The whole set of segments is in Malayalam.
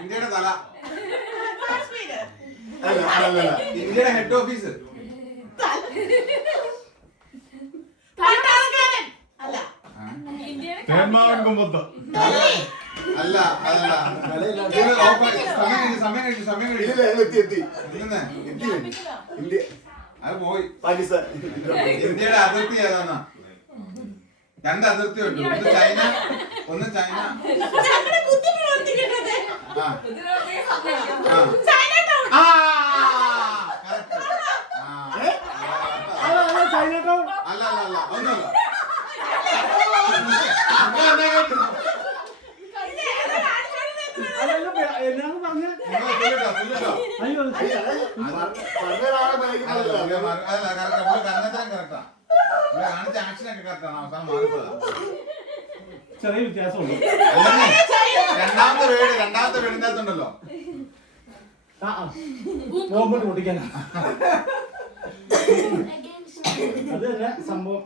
ഇന്ത്യയുടെ തല. അല്ല ഇന്ത്യയുടെ ഹെഡ് ഓഫീസ്. അല്ല സമയം എത്തി. അത് പോയി. പാകിസ്ഥാൻ. ഇന്ത്യയുടെ അതിർത്തി ഏതാന്നാ? 2 അതിർത്തി ഉണ്ട്. ഒന്ന് ചൈന. അല്ല ഒന്നല്ല. ചെറിയ വ്യത്യാസമുണ്ട്. രണ്ടാമത്തെ വീടിന്റെ അകത്തുണ്ടല്ലോ ബോംബ് പൊട്ടിക്കാനാ. അത് തന്നെ സംഭവം.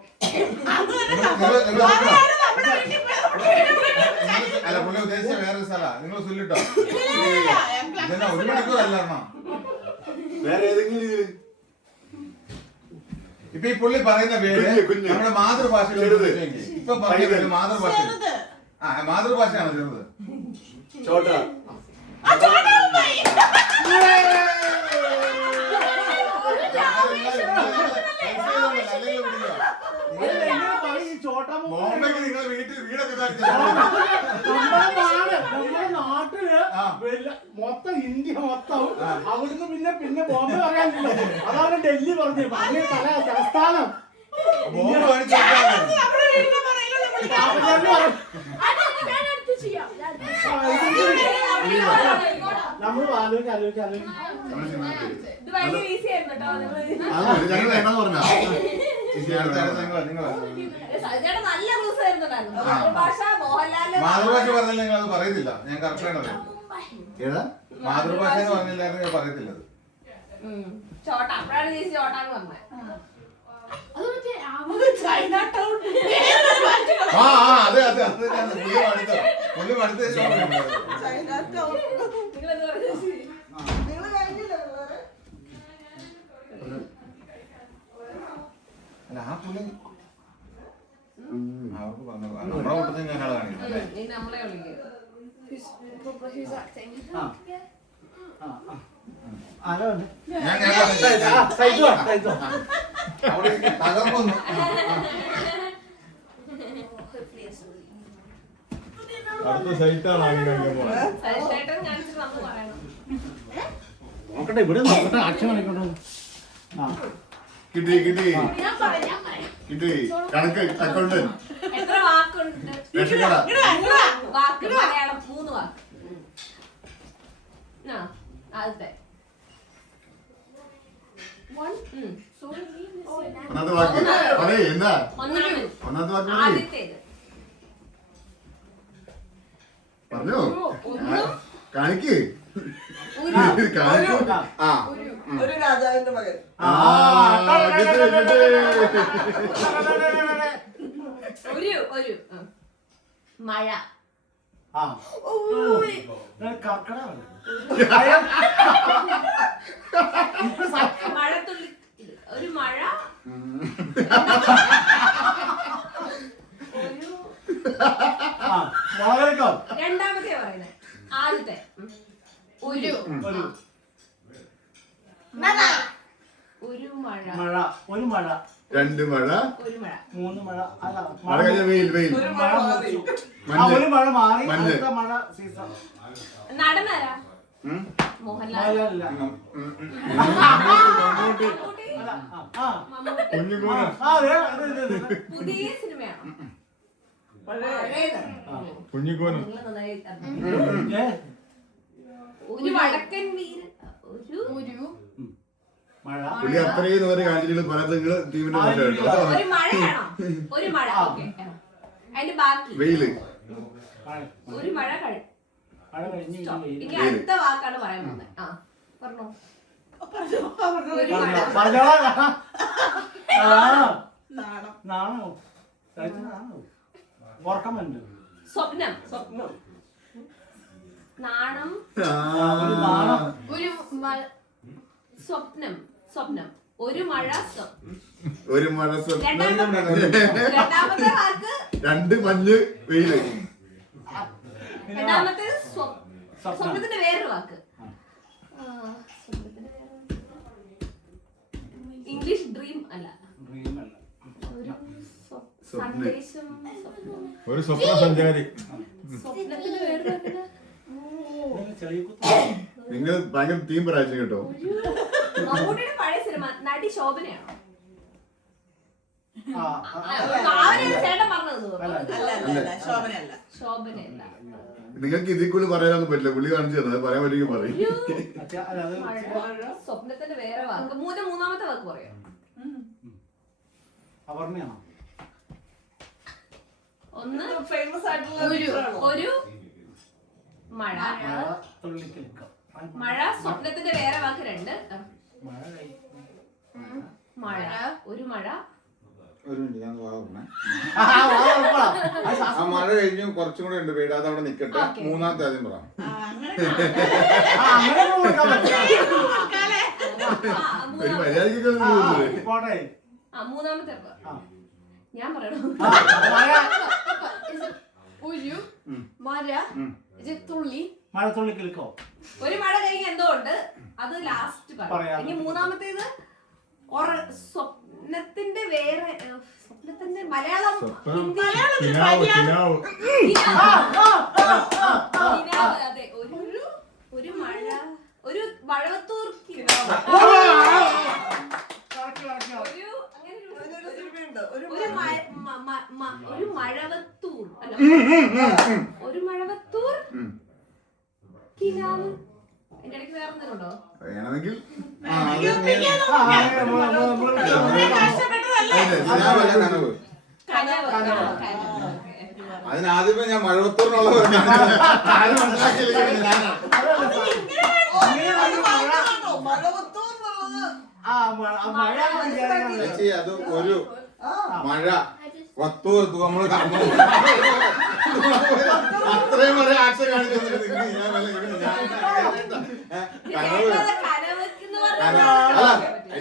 അല്ല പുള്ളി ഉദ്ദേശിച്ച വേറൊരു സ്ഥലാ. നിങ്ങൾ ചൊല്ലിട്ടോ. ഇതെന്നാ 1 മണിക്കൂർ അല്ലായിരുന്നോ? വേറെ ഏതെങ്കിലും ഇപ്പൊ ഈ പുള്ളി പറയുന്ന പേര് നമ്മുടെ മാതൃഭാഷയിൽ ഇപ്പൊ പറഞ്ഞ പേര് മാതൃഭാഷ. മാതൃഭാഷയാണ് ചെറുത്. ചോട്ട. ബോംബെക്ക് നിങ്ങൾ വീടൊക്കെ നമ്മുടെ നാട്ടില് മൊത്തം ഇന്ത്യ മൊത്തം അവിടുന്ന് പിന്നെ ബോംബെ പറയാനില്ല. അതാണ് ഡൽഹി പറഞ്ഞത്. പറഞ്ഞ തലസ്ഥാനം നമ്മൾ ആലോചിക്കാം. മാതൃഭാഷ പറഞ്ഞില്ല നിങ്ങൾ അത് പറയത്തില്ല. ഞാൻ കറക്റ്റാണ് മാതൃഭാഷ എന്ന് പറഞ്ഞില്ലായിരുന്നു ഞാൻ പറയത്തില്ല. പുള്ളി പഠിത്ത അല്ല ആ പുള്ളി അവർക്ക് പറഞ്ഞു നമ്മളെ കൂട്ടത്തിൽ ഞാൻ ആളെ കാണിക്കുന്നത്. അവിടെ തകർപ്പൊന്നു അടുത്ത സൈറ്റാണ് നോക്കട്ടെ. ഇവിടെ നോക്കട്ടെ. ആക്ഷൻ കാണിക്കണ്ടോ? കിട്ടി കണക്ക് അക്കൗണ്ട് എത്ര വാക്കുണ്ട്? വാക്ക് മലയാളം 3 വാക്ക്. ആദ്യത്തെ ഒന്നാമത്തെ വാക്ക് പറയേ. എന്താ ഒന്നാമത്തെ വാക്ക്? ആദ്യത്തേത് പറഞ്ഞോ. കാണിക്ക്. ഒരു രാജാവിന്റെ മകൻ. ഒരു മഴ. മഴത്തുള്ളി. ഒരു മഴ. രണ്ടാമത്തെ പറയുന്നത്. ആദ്യത്തെ ഒരു മഴ. ഒരു മഴ. 2 മഴ. 3 മഴ. അല്ല മഴ കഴിഞ്ഞ വെയിൽ. ഒരു മഴ മാറി. അടുത്ത മഴ സീസൺ. നടനാരാ? മോഹൻലാൽ. പുതിയ സിനിമയാണോ? കുഞ്ഞിക്കോന്. ഒരു വടക്കൻ വീരൻ. പുള്ളി അത്രയും ദൂരെ കാണിച്ചിട്ട് പല ടീമിന്റെ ഒരു മഴയാണോ? ഒരു മഴ. അതിന്റെ ബാക്കി വെയില്. ഒരു മഴ കഴിഞ്ഞു. ഇനി അടുത്ത വാക്കാണ് പറയാൻ പോകുന്നത്. പറഞ്ഞോ. ഉറക്കം വേണ്ട. സ്വപ്നം. സ്വപ്നം. നാണം. ഒരു നാണം. ഒരു സ്വപ്നം. സ്വപ്നം. ഒരു മഴ. ഒരു മഴ രണ്ടാമത്തെ വാക്ക്. രണ്ട് മഞ്ഞ് വെയില്. രണ്ടാമത്തെ സ്വപ്നത്തിന്റെ വേറൊരു വാക്ക്. ഇംഗ്ലീഷ് ഡ്രീം അല്ല. ഒരു സന്ദേശം. ഒരു സ്വപ്ന സഞ്ചാരി. സ്വപ്നത്തിന്റെ വേറൊരു വാക്ക്. നിങ്ങൾ ഭയങ്കര തീം പ്രാവശ്യം കേട്ടോ. മമ്മൂട്ടിയുടെ പഴയ സിനിമ നടി ശോഭനയാണോ? ചേട്ടൻ പറഞ്ഞത് ശോഭനയല്ല. ശോഭനയല്ല. നിങ്ങൾക്ക് ഇതിൽ കൂടുതൽ പറയാനൊന്നും പറ്റില്ല. പുള്ളി കാണിച്ചു തന്നത് പറയാൻ പറ്റുമെങ്കിൽ പറയും. സ്വപ്നത്തിന്റെ വേറെ വാക്ക്. മൂന്നാമത്തെ വാക്ക് പറയാം. ഒന്ന് ഫേമസ് ആയിട്ടുള്ള ഒരു മഴ. മഴ. സ്വപ്നത്തിന്റെ വേറെ വാക്ക് 2. മഴ. ഒരു മഴ. ഒരു മിനിറ്റ് ഞാൻ പറഞ്ഞേ. ആ മഴ കഴിഞ്ഞു കുറച്ചും കൂടെ ഉണ്ട് വീട്. അത് അവിടെ നിക്കട്ടെ. മൂന്നാമത്തെ ആദ്യം പറയാം. ഒരു മര്യാദയ്ക്ക് മൂന്നാമത്തെ ഞാൻ പറയണോ? ഒരു മഴ. തുള്ളി. മഴത്തുള്ളി കിളിക്കോ. ഒരു മഴ കഴിഞ്ഞ് എന്തോ ഉണ്ട്. അത് ലാസ്റ്റ് പറയാം. ഇനി മൂന്നാമത്തേത് സ്വപ്നത്തിന്റെ വേറെ. സ്വപ്നത്തിന്റെ മലയാളം. അതെ. ഒരു മഴ. ഒരു മഴവത്തൂർ. ഒരു മഴവത്തൂർ. ഒരു മഴവത്തൂർ കിനാവ്. എന്റെ ഇടയ്ക്ക് വേറെ എന്തെങ്കിലും ഉണ്ടോ? വേണമെങ്കിൽ അതിനാദ്യമേ ഞാൻ മഴവത്തൂറിനുള്ള അത് ഒരു മഴ വത്തൂർ നമ്മള് അത്രയും വരെ ആക്ഷൻ കാണിച്ചു.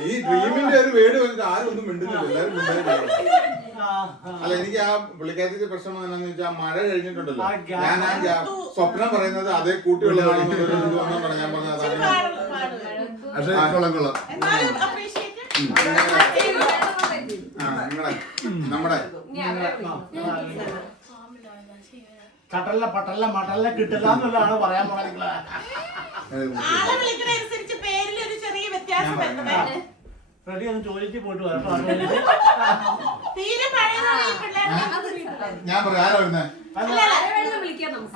ഈ ഡ്രീമിന്റെ ഒരു വേട് വന്നിട്ട് ആരും ഒന്നും മിണ്ടുന്നില്ല. എല്ലാവരും മിണ്ടായിരുന്നു. അല്ല എനിക്ക് ആ പുള്ളിക്കാരത്തിന്റെ പ്രശ്നം എന്താണെന്ന് വെച്ചാൽ മഴ കഴിഞ്ഞിട്ടുണ്ടല്ലോ. ഞാൻ ആ സ്വപ്നം പറയുന്നത് അതേ കൂട്ടിയുള്ളതാണെന്ന് ഞാൻ പറഞ്ഞത്. നമ്മുടെ കട്ടല്ല പട്ടല്ല മട്ടല്ല കിട്ടില്ല എന്നുള്ളതാണ് പറയാൻ പോണത്. റെഡി ഒന്ന് ടോയ്ലറ്റിൽ പോയിട്ട് വരാം. ഞാൻ പറയാം. ആരാ വരുന്നേ?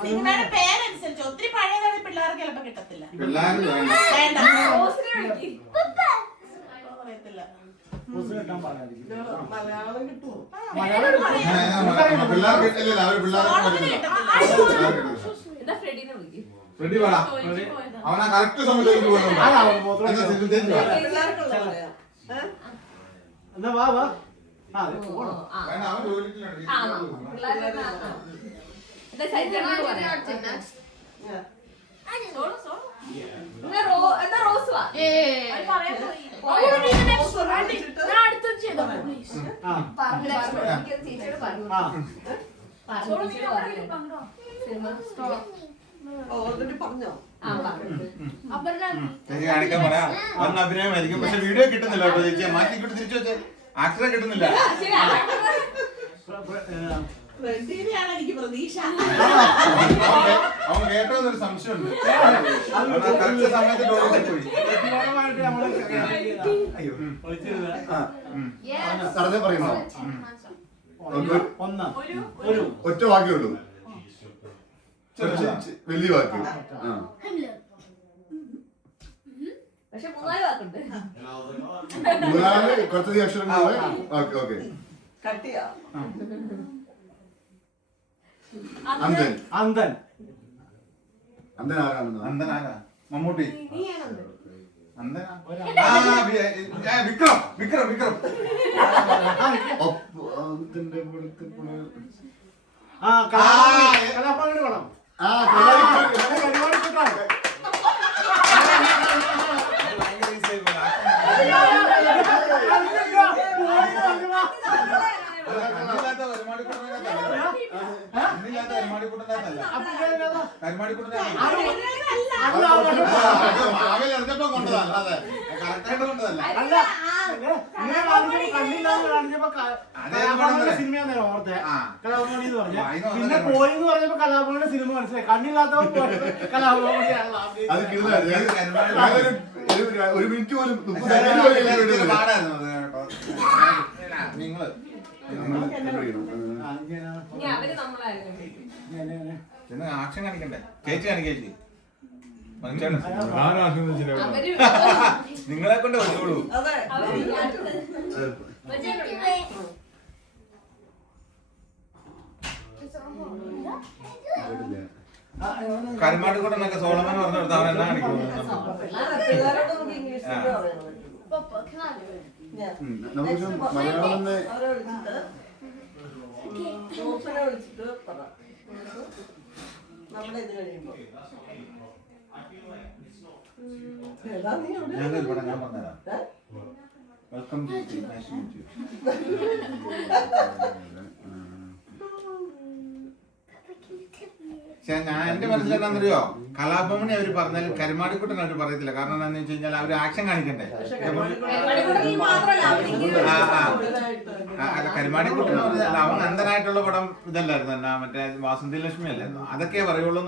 സിനിമയുടെ പേരനുസരിച്ച് ഒത്തിരി പഴയതാണ് പിള്ളേർക്ക് ചിലപ്പോ കിട്ടത്തില്ല. പിള്ളേര് മലയാളം കിട്ടുമോ? പിള്ളേർ കിട്ടില്ല. അവര് റെഡി വേടാ. അവനാ കറക്റ്റ് സമയത്തേക്ക് പോകുന്നുണ്ടോ? എന്നാ വാ വാ. അവൻ ടോയ്ലറ്റിലാണ്. ഓൾറെഡി പറഞ്ഞോ? ചേച്ചി കാണിക്കാൻ പറയാം. വന്ന് അഭിനയമായിരിക്കും. പക്ഷെ വീഡിയോ കിട്ടുന്നില്ല കേട്ടോ ചേച്ചി. മാറ്റിക്കൊണ്ട് തിരിച്ചു വെച്ചേ. ആക്ടറെ കിട്ടുന്നില്ല. എനിക്ക് പ്രതീക്ഷ. അവൻ കേട്ടോന്നൊരു സംശയമുണ്ട്. കറക്റ്റ് സമയത്ത് ടോയ്ലറ്റിൽ പോയി. പറയുമ്പോ ഒറ്റ വാക്കേ ഉള്ളൂ. വലിയ വാക്ക്. പക്ഷെ 3-4 വാക്കുണ്ട്. 3 കുറച്ചധികം അക്ഷരങ്ങളുള്ള. Okay okay. കട്ടിയാ. അന്തൻ. അന്തൻ. അന്തൻ ആരാണെന്ന്? അന്തൻ ആരാ? മമ്മൂട്ടി. വിക്രം. വിക്രം. വിക്രം. ഇതിനകത്ത് കരുമാടിക്കുട്ടനകത്തല്ല. കരുമാടിക്കുട്ടനകത്തല്ല. അല്ല മാവേലി അറിഞ്ഞപ്പോ കൊണ്ടതാ, അല്ലാതെ കറക്റ്റായിട്ട് കൊണ്ടതല്ല. അല്ല ഇങ്ങനെ കാണിച്ചപ്പോ കണ്ണില്ലാന്ന് കാണിച്ചപ്പോ കലാഭവന്റെ സിനിമയാന്നല്ലോ ഓർത്തെ. കലാഭവനി എന്ന് പറഞ്ഞ പിന്നെ പോയി എന്ന് പറഞ്ഞപ്പോ കലാഭവന്റെ സിനിമ മനസ്സിലായി. കണ്ണില്ലാത്തവൻ പോയി കലാഭവനിയാണല്ലോ. അത് കിടന്നായിരുന്നു. ഒരു മിനിറ്റ് പോലും 30 സെക്കൻഡ് ഇത് പോലും പാടായിരുന്നു അത് കേട്ടോ. നിങ്ങള് ഇനി അവര് നമ്മളായിരുന്നു. പിന്നെ ആക്ഷൻ കാണിക്കണ്ടേ? ചേച്ചി കാണിക്കേച്ചി മനസ്സിലാണ്. അവര് നിങ്ങളെ കൊണ്ട് വെച്ചോളൂ. അതെ കരുമാടിക്കുട്ടനൊക്കെ സോളമൻ പറഞ്ഞു കൊടുത്ത അവൻ എന്നാ കാണിക്കുന്നത്? പിള്ളേരോട് ഇംഗ്ലീഷിൽ പറയുന്നത് Papa, can I do it? നമുക്ക് മലയാളം തന്നെ അവരെ വിളിച്ചിട്ട് ഗ്രൂപ്പിനെ വിളിച്ചിട്ട് പറ നമ്മുടെ ഇത് കഴിയുമ്പോ ഏതാ നീ അവിടെ? ഞാൻ പറഞ്ഞുതരാം. വെൽക്കം ടു ഞാൻ എന്റെ മനസ്സിലെന്താണെന്നറിയോ, കലാഭവനെ അവര് പറഞ്ഞാലും കരുമാടിക്കുട്ടൻ അവര് പറയത്തില്ല. കാരണം എന്താണെന്ന് വെച്ച് കഴിഞ്ഞാൽ അവര് ആക്ഷൻ കാണിക്കണ്ടേ. കരുമാടിക്കുട്ടനിൽ മാത്രമല്ല അല്ല കരുമാടിക്കുട്ടൻ പറഞ്ഞാൽ അവൻ അന്ധനായിട്ടുള്ള പടം ഇതല്ലായിരുന്നു എന്നാ മറ്റേ വാസന്തി ലക്ഷ്മി അല്ലായിരുന്നു. അതൊക്കെ പറയുള്ളൂ.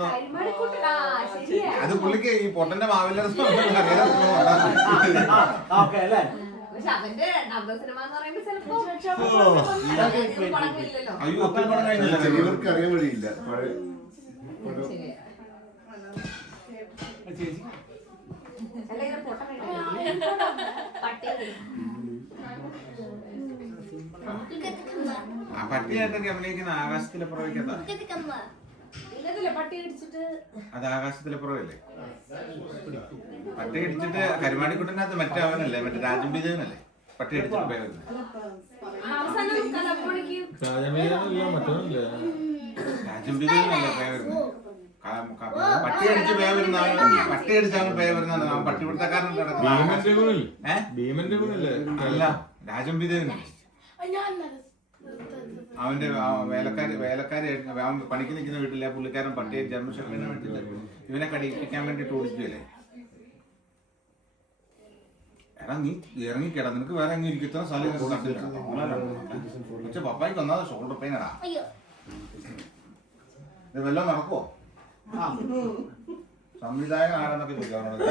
അത് പുള്ളിക്ക് ഈ പൊട്ടന്റെ മാവില്ല ഓക്കെ അല്ലേ. പക്ഷെ അവന്റെ രണ്ടാമത്തെ സിനിമ എന്ന് പറയുമ്പോ ചിലപ്പോ പടങ്ങളില്ലല്ലോ. അയ്യോ ഒത്തിരി പടം കഴിഞ്ഞില്ല. ഇവർക്ക് അറിയാൻ വഴിയില്ല. ചേച്ചി ആ പട്ടിയായിട്ടൊക്കെ അഭിനയിക്കുന്ന ആകാശത്തിലെ പുറവേക്കത്താ. പട്ടി അടിച്ചിട്ട് അത് ആകാശത്തിലെ പുറവല്ലേ? പട്ടി അടിച്ചിട്ട് കരുമാടിക്കുട്ടനകത്ത് മറ്റേ അവനല്ലേ, മറ്റേ രാജംബി ദേവനല്ലേ പട്ടി അടിച്ചിട്ട് പോയത്? അവസാനം കലപ്പോഴേക്ക് രാജംബി ദേവനല്ലേ പേ വരുന്നത്? പട്ടി അടിച്ച് പേ വരുന്ന പട്ടി അടിച്ചാണ് പേ വരുന്നതാണ്. അവൻ പട്ടിപിടുത്തക്കാരൻ അല്ല, രാജംബി ദേവന് അവന്റെ വേലക്കാരി അവൻ പണിക്ക് നിൽക്കുന്ന വീട്ടിലെ പുള്ളിക്കാരൻ പട്ടിയെ ജന്മശക്തിനെ വേണ്ടിട്ട് ഇവനെ കടിപ്പിക്കാൻ വേണ്ടിട്ട് ഓടിച്ചില്ലേ. എടാ നീ ഇറങ്ങിക്കേടാ, നിനക്ക് വേറെ എങ്ങനെ ഇരിക്കുന്ന സ്ഥലം പക്ഷെ പപ്പായ്ക്ക് ഒന്നാമത് ഷോൾഡർ പെയിൻ എടാ. ഇത് വല്ലതും നടക്കുവോ? സംവിധായകൻ ആരാന്നൊക്കെ ചോദിക്കാറുണ്ട്.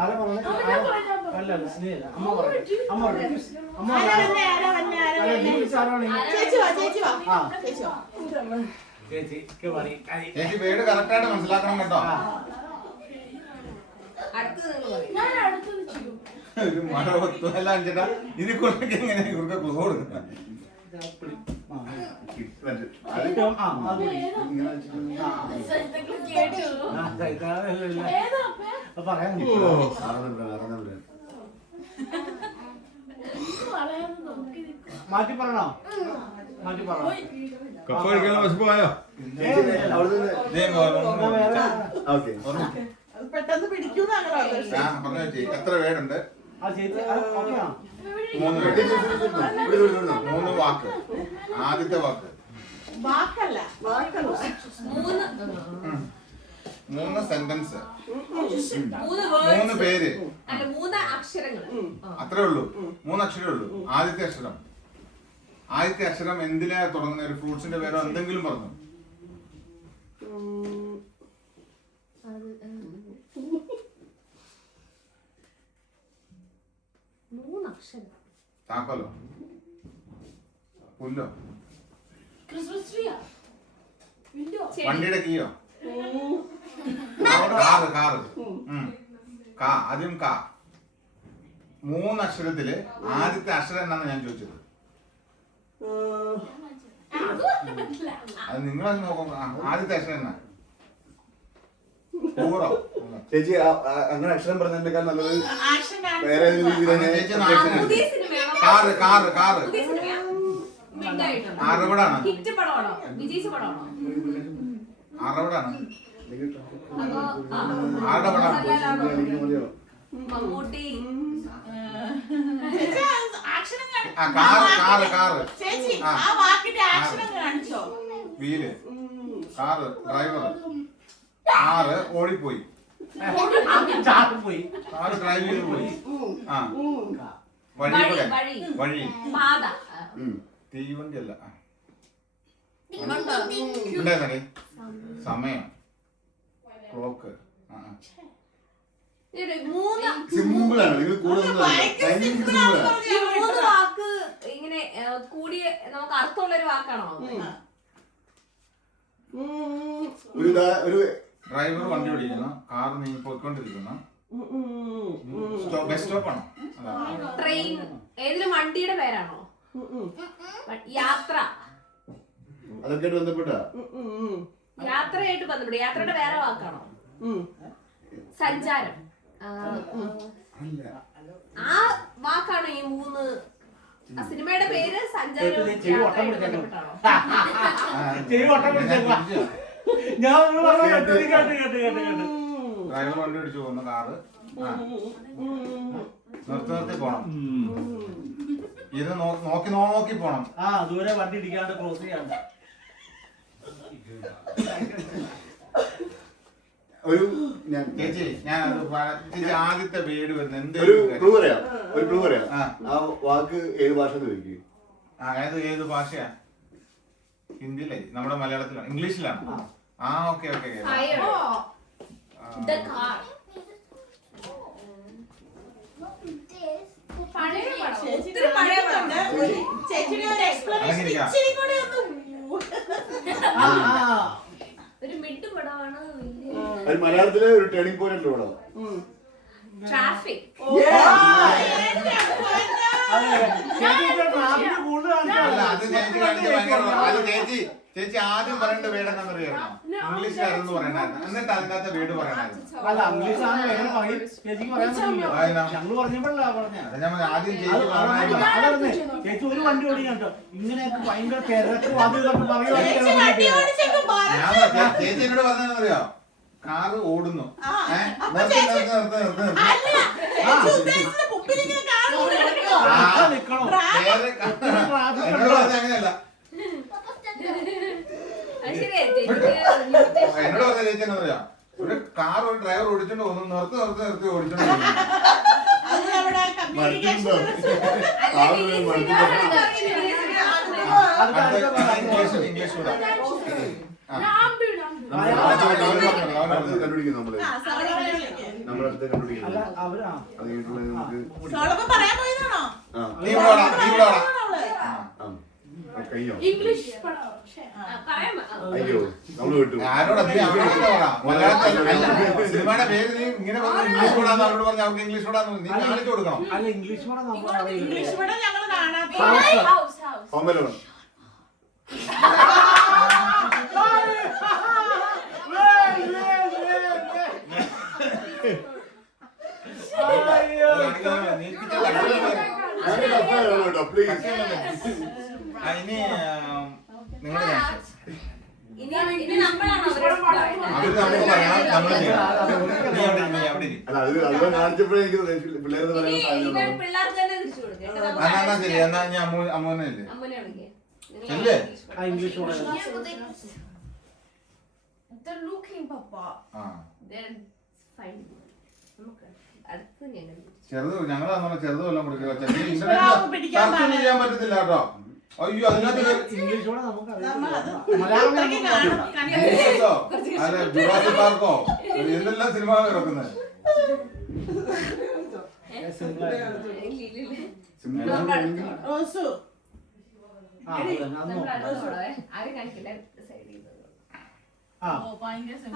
ആരാ പറഞ്ഞത്? അല്ല അമ്മ പറഞ്ഞു. അമ്മ പറഞ്ഞു. അമ്മ ചേച്ചി പേര് കറക്റ്റായിട്ട് മനസ്സിലാക്കണം കേട്ടോ. അടുത്തത് നിങ്ങൾ പറയും. മഴ ഒത്തുമല്ല ചേട്ടാ. ഇതിൽ കൂടെ എങ്ങനെ ഇവർക്ക് ക്ലൂ കൊടുക്കുന്നത്? പറയാൻ മാറ്റി പറഞ്ഞോ? മാറ്റി പറഞ്ഞോ? കപ്പ കഴിക്കാനുള്ള വിശപ്പായോ? പെട്ടെന്ന് പിടിക്കുന്ന എത്ര പേരുണ്ട്? ആ ചേച്ചി ഓക്കെയാ. 3 പേര്. 3 വാക്ക്. ആദ്യത്തെ വാക്ക് വാക്കല്ല 3 സെന്റൻസ്. 3 3 പേര്. അല്ല 3 അക്ഷരങ്ങൾ. അത്രേ ഉള്ളൂ. 3 അക്ഷരമേ ഉള്ളൂ. ആദ്യത്തെ അക്ഷരം എന്തിനാ തുടങ്ങുന്ന? ഒരു ഫ്രൂട്ട്സിന്റെ പേരോ എന്തെങ്കിലും പറഞ്ഞു. താക്കോലോ, പുല്ലോ, Christmas tree. Window. വണ്ടിയുടെ കീയോ, കാറ്. ആദ്യം കാ. 3 അക്ഷരത്തില് ആദ്യത്തെ അക്ഷരം എന്നാണ് ഞാൻ ചോദിച്ചത്. അത് നിങ്ങളത് നോക്കും. ആദ്യത്തെ അക്ഷരം എന്നാ? പൂറോ? ചേച്ചി അങ്ങനെ അക്ഷരം പറഞ്ഞതിനേക്കാൾ നല്ലത് ആക്ഷൻ വേറെ പുതിയ സിനിമയാണോ? കാറ് പുതിയ സിനിമയാ? ഹിറ്റായിട്ടുണ്ട്. അറവടാണ്. ഹിറ്റ് പടമാണോ? വിജയിച്ച പടമാണോ? അറവടാണ്. അതോ ആരുടെ പടമാണ്? മമ്മൂട്ടി. ആക്ഷൻ കാറ് ചേച്ചി ആ. ആ വാക്കിന്റെ ആക്ഷൻ അങ്ങ് കാണിച്ചോ. വീല് കാറ് ഡ്രൈവർ കാറ് ഓടിപ്പോയി ചാടിപ്പോയി. കാറ് ഡ്രൈവ് ചെയ്ത് പോയി ആ വഴി വഴി കൂടെ വഴി വഴി പാത തീവണ്ടി അല്ല ഇങ്ങോട്ടോ? ഉണ്ടായിരുന്നേ സമയം ക്ലോക്ക് ഇത് മൂന്ന് സിമ്പിളാണ് നിങ്ങൾ കൂടെ ഭയങ്കര simple ആണെന്ന് ഈ പറഞ്ഞാ മൂന്ന് കേട്ടോ. വാക്ക് ഇങ്ങനെ കൂടിയ നമുക്ക് അർത്ഥമുള്ള ഒരു വാക്കാണോ? ഒരു ഡ്രൈവർ വണ്ടി ഓടിക്കുന്നു കാർ നീങ്ങി പോയിക്കൊണ്ടിരിക്കുന്നു ബസ് സ്റ്റോപ്പ് ആണോ അല്ല ട്രെയിൻ ഏതിലും വണ്ടിയുടെ പേരാണോ? യാത്ര അതൊക്കെ ആയിട്ട് ബന്ധപ്പെട്ട യാത്രയായിട്ട് ബന്ധപ്പെട്ട് യാത്രയുടെ വേറെ വാക്കാണോ? സഞ്ചാരം ആ വാക്കാണോ ഈ മൂന്ന്? ആ സിനിമയുടെ പേര് സഞ്ചാരം ചെവി വട്ടം യാത്രയായിട്ട് പിടിച്ചേക്കണം. ബന്ധപ്പെട്ടാണോ? ചെവി വട്ടം പിടിച്ചേക്കാം. ഞാൻ ഒന്ന് പറഞ്ഞ കേട്ട്. ഡ്രൈവർ വണ്ടി ഓടിച്ചു പോകുന്നു കാറ് നിർത്തി പോണം ഇത് നോക്കി പോണം ആ ദൂരെ വണ്ടി ഇടിക്കാണ്ട് ക്രോസ് ചെയ്യാണ്ട്. ഒരു ഞാൻ ചേച്ചി ഞാൻ ചേച്ചി ആദ്യത്തെ വീട് വരുന്നത് ഒരു എന്ത് ക്ലൂ പറയാം. ഒരു ക്ലൂ പറയാം. ആ. ആ വാക്ക് ഏത് ഭാഷ ചോദിക്കും? ഏത് ഭാഷയാ? ഹിന്ദിയിലേ നമ്മുടെ മലയാളത്തിലാണ് ഇംഗ്ലീഷിലാണ് ആ ഓക്കെ Fire. The car. പഴയ പടം. ചേച്ചി ഒത്തിരി പഴയ പടം. ചേച്ചിയുടെ ഒരു explanation അങ്ങനെ ഇച്ചിരി കൂടി ഒന്ന് ഒരു മിഡ് പടമാണ്. അത് മലയാളത്തിലെ ഒരു ടേണിംഗ് പോയിന്റ് ഇവിടെ. ട്രാഫിക്. ട്രാഫിക് കൂടുതൽ അല്ല അത് ചേച്ചി കാണിച്ച ഭയങ്കര അത് കാണിച്ചാൽ ചേച്ചി ആദ്യം പറയേണ്ട വീടെന്നു അറിയണോ ഇംഗ്ലീഷിലായിരുന്നു പറയണായിരുന്നു എന്നിട്ട് അതിനകത്ത് വീട് പറയണായിരുന്നു അല്ല ഇംഗ്ലീഷാണ് എങ്ങനെ പറയും ചേച്ചിക്ക് പറയാൻ പറ്റില്ല. ഞങ്ങള് പറഞ്ഞപ്പോഴല്ല പറഞ്ഞ അത് ഞാൻ ആദ്യം ചേച്ചി പറഞ്ഞായിരുന്നു അതറിഞ്ഞേ ചേച്ചി ഒരു വണ്ടി ഓടിക്കാൻ കേട്ടോ ഇങ്ങനെയൊക്കെ ഭയങ്കര തിരക്കും അത് ഇതൊക്കെ ചേച്ചി വണ്ടി പറയുവാണെങ്കിൽ ഓടിച്ചെങ്കിൽ മാറി. ചേച്ചി എന്നോട് പറഞ്ഞറിയോ കാറ് ഓടുന്നു ആ, അപ്പൊ നിർത്തി ചേച്ചി നിർത്തി അല്ല, ചേച്ചി ഉദ്ദേശിച്ചത് മുമ്പിലിങ്ങനെ കാറ് ഓടിക്കണം. നിക്കണോ എന്നോട് പറഞ്ഞ അങ്ങനെയല്ല അത് ശരിയാ ചേച്ചിക്ക് എന്നോട് പറഞ്ഞ ചേച്ചി എന്താ പറയാ ഒരു കാർ ഒരു ഡ്രൈവർ ഓടിച്ചോണ്ട് പോകുന്നു നിർത്തി ഓടിച്ചോണ്ട് പോകുന്നു അത് നമ്മുടെ communication ഇംഗ്ലീഷ് കൂടെ കണ്ടുപിടിക്കും നമ്മള് ആ, സോളമൻ വിളിക്ക്. നമ്മളടുത്ത് അല്ല കണ്ടുപിടിക്കുന്നത് അവരാ അത് കഴിഞ്ഞിട്ടുള്ള നമുക്ക് സോളമൻ പറയാൻ പോയതാണോ? ആ നീ ഇവിടെ അവള്. ആ കഴിഞ്ഞോ? ഇംഗ്ലീഷ് പടം പറയാൻ അയ്യോ നമ്മള് വിട്ടു. ആരോടാ നീ അവരോട് പറ മലയാളത്തിൽ സിനിമയുടെ പേര് നീ ഇങ്ങനെ പറഞ്ഞ ഇംഗ്ലീഷ് കൂടാന്ന് അവരോട് പറഞ്ഞ അവർക്ക് ഇംഗ്ലീഷ് കൂടാന്ന് നീ കാണിച്ചു കൊടുക്കണം അല്ല ഇംഗ്ലീഷ് കൂടെ നമ്മൾ അറിയില്ല ഇംഗ്ലീഷ് പടം ഞങ്ങള് കാണാത്ത ഹൗസ് ഹോംവെലോണം കേട്ടോ പ്ലീസ്. ഇനി നിങ്ങളുടെ ഇനി നമ്മളാണ് അവരോട് പറയുന്നത്. അവര് നമുക്ക് പറയാം നമ്മള് ചെയ്യണം നീ അവിടെ ഇരി. അല്ല അത് കാണിച്ചപ്പോഴേ എനിക്ക് പിള്ളേരെന്ന് ഇനി പറയുന്ന സാധനം ഇവർ പിള്ളേർക്ക് തന്നെ തിരിച്ചു കൊടുക്കും. കേട്ടോ, നമുക്ക് എന്നാ ശരി എന്നാ ഞാൻ അമ്മൂനെ ഇല്ലേ അമ്മനെ വിളിക്കേ. നിങ്ങൾ ചെല്ല്. ആ ഇംഗ്ലീഷ് കൂടെ They're looking, Papa. ആ They're fine. നമുക്ക് അടുത്ത് ഞങ്ങൾ ചെറുത് ഞങ്ങളാണല്ലോ ചെറുത് വല്ലതും കൊടുക്കുക നീ ഇഷ്ടമാവുമ്പോ പിടിക്കാൻ ഇന്റർനെറ്റ് ചെയ്യാൻ പറ്റത്തില്ല കേട്ടോ അയ്യോ അതിനകത്ത് ഇംഗ്ലീഷ് കൂടെ നമുക്ക് നമ്മളത് മലയാളം ഇത്രയ്ക്ക് കാണണം. ഇംഗ്ലീഷോ? അല്ല ജുറാസിക് പാർക്കോ എന്തെല്ലാം സിനിമ കിടക്കുന്നത് റോസു. ആ അതെ, അത് നമ്മൾ നോക്കാം. അടുത്ത് പോടേ. ആരും കാണിക്കില്ല സൈഡ് ചെയ്തത്. ആ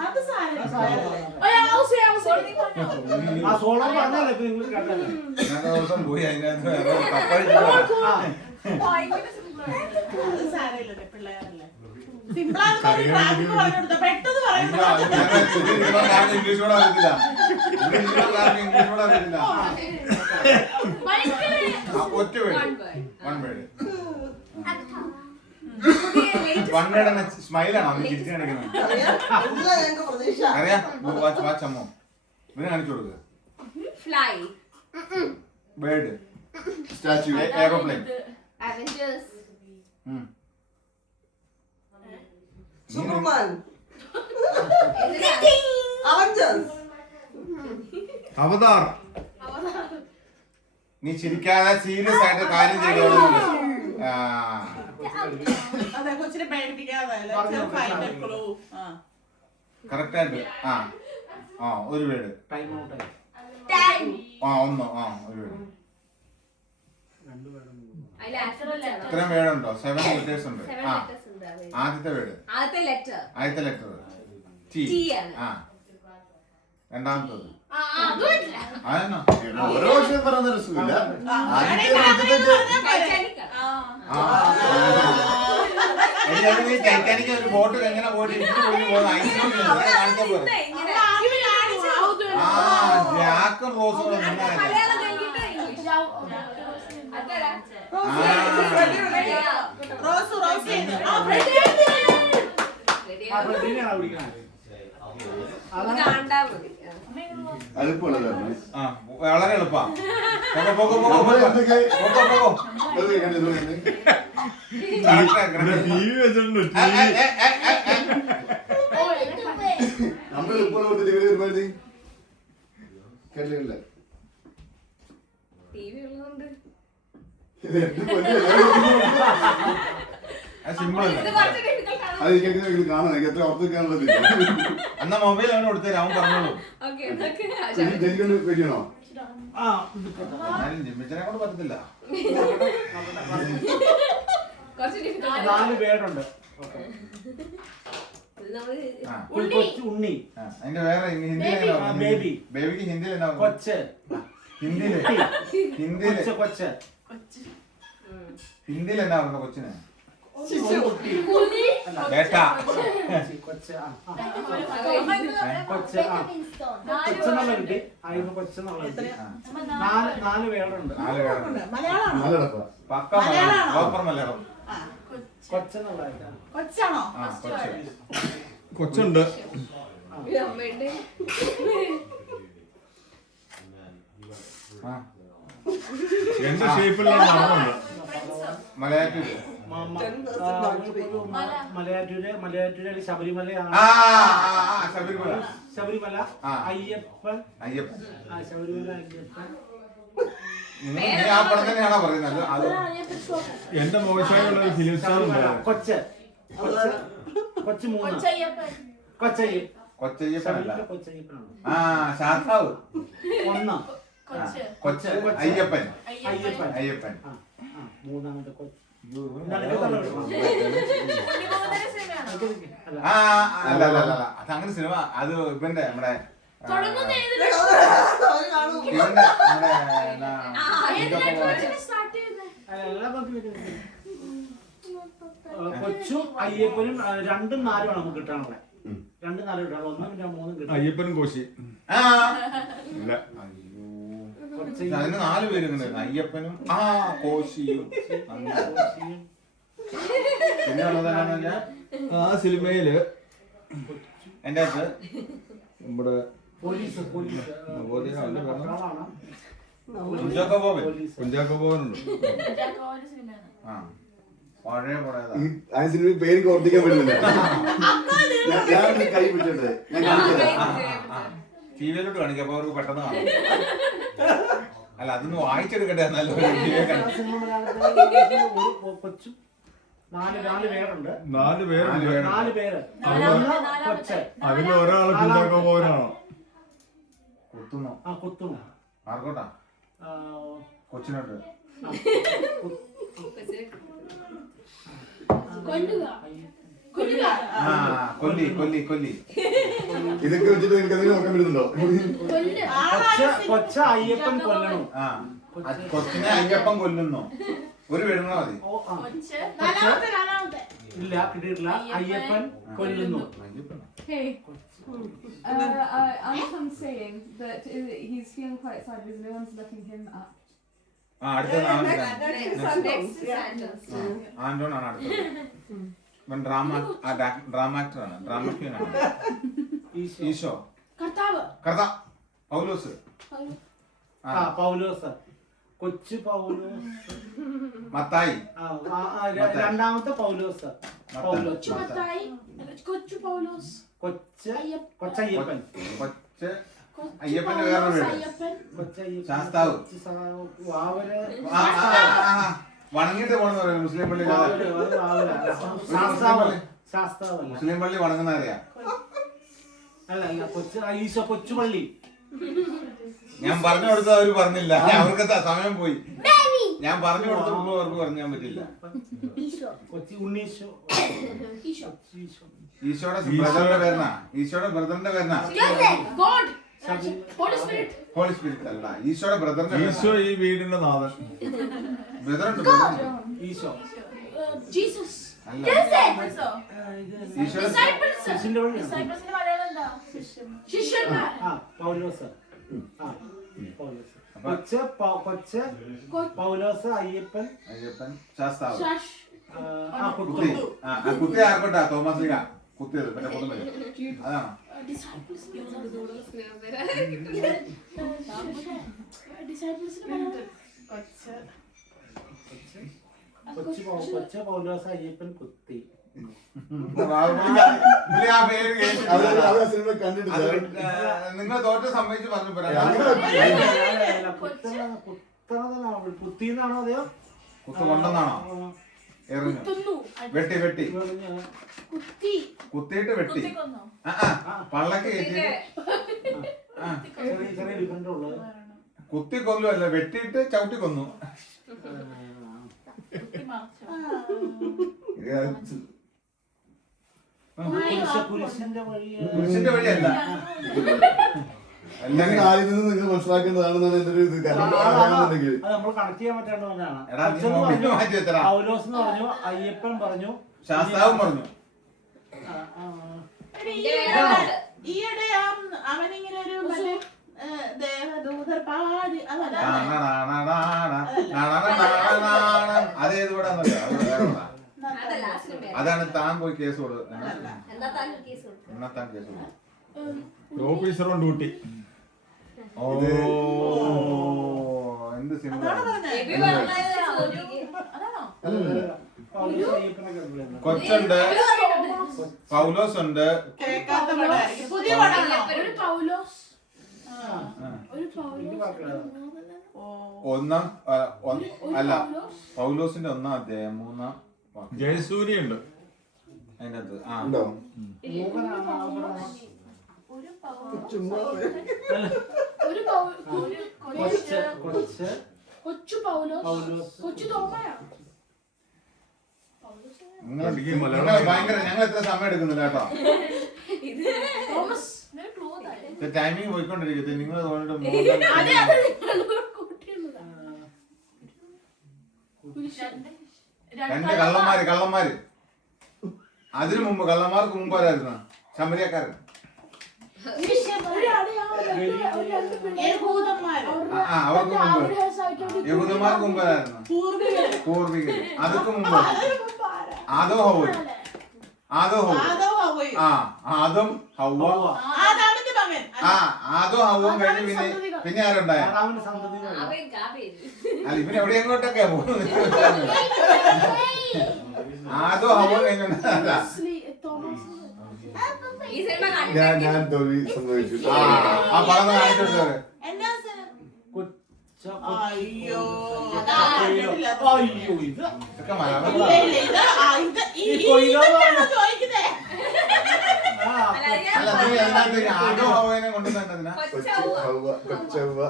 അത് സാരമില്ല, സാരമില്ല. Oh, yeah, I'll say, I'll ആ സോളർ പറഞ്ഞാലേ ഇപ്പൊ നിങ്ങൾ കേട്ടല്ലേ ഞാൻ ദിവസം പോയി അതിനകത്ത് വേറെ കപ്പഴിച്ചിട്ട് ആ അത് സാരമില്ല, പിള്ളേരല്ലേ. സിമ്പിളാന്ന് പറഞ്ഞ് ട്രാഫിക് പറഞ്ഞു കൊടുത്ത പെട്ടെന്ന് പറയുന്നത് ഇംഗ്ലീഷ് കൂടെ അറിയത്തില്ല ഇംഗ്ലീഷ് കൂടെ അറിയത്തില്ല ഒറ്റ വേട് വൺ വേട് വൺ വേട് സ്മൈലാണോ നീ ചിരിച്ചു കാണിക്കുന്നത് അറിയാം വാച്ചമ്മോ ഇവന് കാണിച്ചു കൊടുക്കുക fly bird statue aeroplane Avengers. Superman. എന്തിനാ? Avengers. അവതാർ. നീ ചിരിക്കാതെ സീരിയസ് ആയിട്ട് കാര്യം ചെയ്തോളൂ. അതെ കൊച്ചിനെ പേടിപ്പിക്കാതെ ഫൈൻഡ് ക്ലൂ. കറക്റ്റ് ആയിട്ട് ഒരു വേട് ടൈം ഔട്ട് ആയി. ഒന്ന് ഒരു വേട്. അതിൽ answer അല്ല. ഇത്രയും വേടുണ്ടോ? 7 ലെറ്റേഴ്സ് ഉണ്ട്. 7 letters ഉണ്ട് അതിൽ. ആദ്യത്തെ വേട്, ആദ്യത്തെ ലെറ്റർ ആദ്യത്തെ ലെറ്റർ T ആണ്. രണ്ടാമത്തത് അതുമില്ല. അതെന്നാ? ഓരോ വിഷയം പറയുന്ന രസമില്ല. Titanic ആണ്. നീ ടൈറ്റാനിക് ഒരു ബോട്ട് എങ്ങനെ പോയിട്ട് കാണിക്കാൻ പോലെ. ഇങ്ങനെ ജാക്കും റോസും മലയാളം കഴിഞ്ഞിട്ട് ഇംഗ്ലീഷ്. അതെടാ. റോസ് റോസ് ചെയ്ത്. Ready ആ ആണോ? ഫ്രെഡിനെയാണ് വിളിക്കണത്. ഇത് കണ്ടാ മതി. എളുപ്പമുള്ളതാണ്. വളരെ എളുപ്പാ. നമ്മൾ എന്തൊക്കെ ഇത് കണ്ടു TV വെച്ചിട്ടുണ്ട്. നമ്മൾ ഇപ്പോൾ ഒരുപാട് കേട്ടില്ല. TV ഉള്ളതുകൊണ്ട് സിമ്പിൾ ഇത് കുറച്ച് difficult ആണ്. അത് കേൾക്കുന്ന കാണാൻ എനിക്ക് എത്ര ഓർത്തിരിക്കാനുള്ളത്. എന്നാ മൊബൈൽ അവന് കൊടുത്തരാ, അവൻ പറഞ്ഞോളൂ. Okay, ഇതൊക്കെ ജനിക്കൊണ്ട് പേടിയണോ? ആ ഇതിപ്പോ എന്നാലും ജിമ്മിച്ചനെ കൊണ്ട് പറ്റത്തില്ല. കുറച്ച് difficult ആണ്. 4 പേരുണ്ട്. ഓക്കേ. ഇത് നമ്മള് കൊച്ചു ഉണ്ണി, അതിന്റെ വേറെ ഹിന്ദിയിൽ ബേബി. ബേബിക്ക് ഹിന്ദിയിൽ എന്നാ കൊച്ച്, ഹിന്ദിയില് ഹിന്ദിയില് കൊച്ച് ഹിന്ദിയിൽ എന്നാ പറഞ്ഞ കൊച്ചിന് കുട്ടി, ബേട്ടാ. കൊച്ച് കൊച്ച് കൊച്ചെന്നുള്ള കിട്ടി. അതിന് കൊച്ചെന്നുള്ള കിട്ടി. 4 പേരുണ്ട്. 4 പേരുണ്ട്. മലയാളമാണോ? നല്ലടപ്പാ. പക്ക മലയാളം, പ്രോപ്പർ മലയാളം. കൊച്ചെന്നുള്ള കൊച്ചാണോ? കൊച്ച്. കൊച്ചുണ്ട്. അമ്മയുണ്ട്. രണ്ട് ഷേപ്പിലുള്ള നടന്നുണ്ട്. മലയാറ്റൂര്. മലയാറ്റൂര് ശബരിമലയാണ്. ശബരിമല. ശബരിമല അയ്യപ്പൻ. അയ്യപ്പൻ. ശബരിമല അയ്യപ്പൻ. നീ ആ പടം തന്നെയാണോ പറയുന്നത്? അത് എന്റെ മോശമായുള്ള ഒരു ഫിലിം സ്റ്റാർ ഉണ്ടായിരുന്നു. കൊച്ച് കൊച്ച് 3 കൊച്ചയ്യപ്പൻ. കൊച്ചയ്യപ്പൻ. കൊച്ചയ്യപ്പനല്ല. കൊച്ചയ്യപ്പനാണ്. ശാസ്താവ്. 1 കൊച്ച് അയ്യപ്പൻ. അയ്യപ്പൻ. അയ്യപ്പൻ. മൂന്നാമത്തെ കൊച്ച്. അല്ല അതങ്ങനെ സിനിമ അത് ഇവന്റെ നമ്മുടെ തുടങ്ങുന്ന ഏത് ഇവന്റെ നമ്മുടെ സ്റ്റാർട്ട് ചെയ്യുന്നത്? കൊച്ചും അയ്യപ്പനും 2ഉം 4ഉം ആണ് നമുക്ക് കിട്ടാനുള്ളത്. 2 4 കിട്ടാനുള്ളത്. 1 പിന്നെ 3 കിട്ടും. അയ്യപ്പനും കോശി ഇല്ല. അതിന് 4 പേര് ഉണ്ടായിരുന്നു. അയ്യപ്പനും കോശിയും. പിന്നെ ഉള്ളതാണ് ആ സിനിമയില് എന്റെ അടുത്ത് നമ്മുടെ പോലീസ് കുഞ്ചാക്കോ ബോബൻ. കുഞ്ചാക്കോ ബോബനുണ്ട്. പഴയ പഴയതാ. ആ സിനിമ പേര് ഓർത്തിക്കാൻ പറ്റുന്നില്ല. ഞാൻ കൈ പിടിച്ചോട്ടെ. ടിവിയിലോട്ട് കാണിക്കാം, അപ്പൊ അവർക്ക് പെട്ടെന്ന് കാണാം. അല്ല അതൊന്ന് വായിച്ചെടുക്കട്ടെ. എന്നാലും കൊച്ചും 4 പേരുണ്ട്. 4 പേരുണ്ട്. 4 പേര്. കൊച്ച്. അതിൽ ഒരാള് കുഞ്ചാക്കോ ബോബനാണോ? കുത്തുന്നു. കുത്തുന്നു. ആർക്കോട്ടാ? കൊച്ചിനോട്ട്. കൊല്ലുക. കൊല്ലുക. കൊല്ലി കൊല്ലി കൊല്ലി. ഇതൊക്കെ വെച്ചിട്ട് നിങ്ങൾക്ക് എന്തെങ്കിലും നോക്കാൻ പറ്റുന്നുണ്ടോ? കൊച്ച അയ്യപ്പൻ കൊല്ലണം. കൊച്ചിനെ അയ്യപ്പൻ കൊല്ലുന്നു. ഒരു വീടുന്ന മതി. നാലാമത്തെ. ഇല്ല കിട്ടിയിട്ടില്ല. അയ്യപ്പൻ കൊല്ലുന്നു. Hey, I'm saying that he's feeling quite sad because no one's looking him up. അടുത്തത് Next sentence. ആന്റോൺ ആണ് അടുത്തത്. ഡ്രാമ ആക്ടറാണ്. ഡ്രാമ ക്വീനാണ്. ഈശോ. കർത്താവ്. കർത്താ. പൗലോസ്. പൗലോസ്. കൊച്ചു പൗലോസ്. മത്തായി. രണ്ടാമത്തെ പൗലോസ്. കൊച്ചുമത്തായി, കൊച്ചു പൗലോസ്, കൊച്ചയ്യപ്പൻ. അയ്യപ്പന്റെ വേറെ വീട് അയ്യപ്പൻ, ശാസ്താവ്. വണങ്ങിട്ട് പോണെന്ന് പറയാം മുസ്ലിം പള്ളി. മുസ്ലിം പള്ളി വണങ്ങുന്ന അറിയാം. അല്ല കൊച്ചുപള്ളി. ഞാൻ പറഞ്ഞു കൊടുത്ത അവര് പറഞ്ഞില്ല, അവർക്ക് സമയം പോയി. ഞാൻ പറഞ്ഞു കൊടുത്തപ്പോ അവർക്ക് പറഞ്ഞാൻ പറ്റില്ല. ഈശോയുടെ ബ്രദറിന്റെ പേരണ, ഈശോയുടെ ബ്രദറിന്റെ പേരണ ഹോളി സ്പിരിറ്റ് അല്ല, ഈശോയുടെ ബ്രദറിന്റെ. ഈശോ ഈ വീടിന്റെ നാഥൻ. ബ്രദറുണ്ട് ഈശോ ജീസസ്, അല്ല, ശിഷ്യന്മാർ, പൗലോസ്. പൗലോസ്, അയ്യപ്പൻ, ശാസ്താവ്. കുത്തി. കുത്തി ആർക്കോട്ടാ തോമസ് ലീഗ കുത്തിയത് പിന്നെ പൊതുമല്ലേ അതാണോ? കൊച്ചു പൗലോസ് അയ്യപ്പൻ കുത്തി. നിങ്ങൾ തോറ്റ സംബന്ധിച്ച് പറഞ്ഞു കുത്തിന്നാണോ അതെയോ കുത്തു കൊണ്ടെന്നാണോ? എറിഞ്ഞു, വെട്ടി വെട്ടി കുത്തിയിട്ട് വെട്ടി. പള്ളക്ക് കയറ്റിയിട്ട് ചെറിയ ഡിഫറൻറ്റ് ഉള്ളത്. കുത്തി കൊല്ലു അല്ല, വെട്ടിയിട്ട് ചവിട്ടി കൊന്നു. കുരിശിന്റെ വഴിയല്ല. ആരിൽ നിന്ന് നിങ്ങൾ മനസ്സിലാക്കേണ്ടതാണെന്നാണ് എന്റെ ഒരു ഇത്. അറിയാമെന്നുണ്ടെങ്കിൽ നമ്മൾ കണക്ട് ചെയ്യാൻ പറ്റാണ്ടതാണ്. മാറ്റി വെച്ചടാ. പൗലോസ് എന്ന് പറഞ്ഞു, അയ്യപ്പൻ പറഞ്ഞു, ശാസ്താവും പറഞ്ഞു. ഈയിടെ അവനിങ്ങനെ ഒരു ദേവദൂതർ പാടി അതേത് കൂടാന്നറിയോ? അതാണ് താൻ പോയി കേസ് കൊടുത്തത്. എന്നാ താൻ കേസ് കൊടുത്തു. Officer on duty. ഓ എന്ത് സിമ്പിൾ. കൊച്ചുണ്ട്, പൗലോസ് ഉണ്ട്, പുതിയ പടമാണോ? ഒരു പൗലോസ്, ഒന്നാം അല്ല പൗലോസിന്റെ 1-ാം അധ്യായം 3-ാം വാക്യം. ജയസൂര്യ ഉണ്ട് അതിന്റെ അകത്ത്. ആ ഉണ്ടോ? കൊച്ചു പൗലോസ്, കൊച്ചു തോമയാ. നിങ്ങൾ ഭയങ്കര, ഞങ്ങൾ എത്ര സമയം എടുക്കുന്നില്ല കേട്ടോ. തോമസ് ടൈമിങ് പോയിക്കൊണ്ടിരിക്കുന്നത്. നിങ്ങൾ രണ്ട് കള്ളന്മാര് അതിനു മുമ്പ്, കള്ളന്മാർക്ക് മുമ്പ് ആരായിരുന്നു? ശമരിയക്കാരൻ. അവർക്ക് മുമ്പ് യഹൂദന്മാർക്ക് മുമ്പ് ആരായിരുന്നു? പൂർവികർ. അതൊക്കെ മുമ്പ് ആദോ ഹവ്വ. ആദം ഹവ്വ. ആദോ ഹവ്വയും കഴിഞ്ഞ് പിന്നെ ആരുണ്ടായ? അല്ല ഇവന് എവിടെ എങ്ങോട്ടൊക്കെയാ പോകുന്നത്? ആദോ ഹവ്വ കഴിഞ്ഞുണ്ടായല്ല. ഞാൻ തോൽവി സംഭവിച്ചു. ആ പടം കാണിച്ചോട്ടെ. അയ്യോ ഇതൊക്കെ മലയാളം. അല്ല നീ അതിനകത്ത് ആദോ ഹവ്വനെ കൊണ്ടുവന്നതിനാ? കൊച്ചവ്വ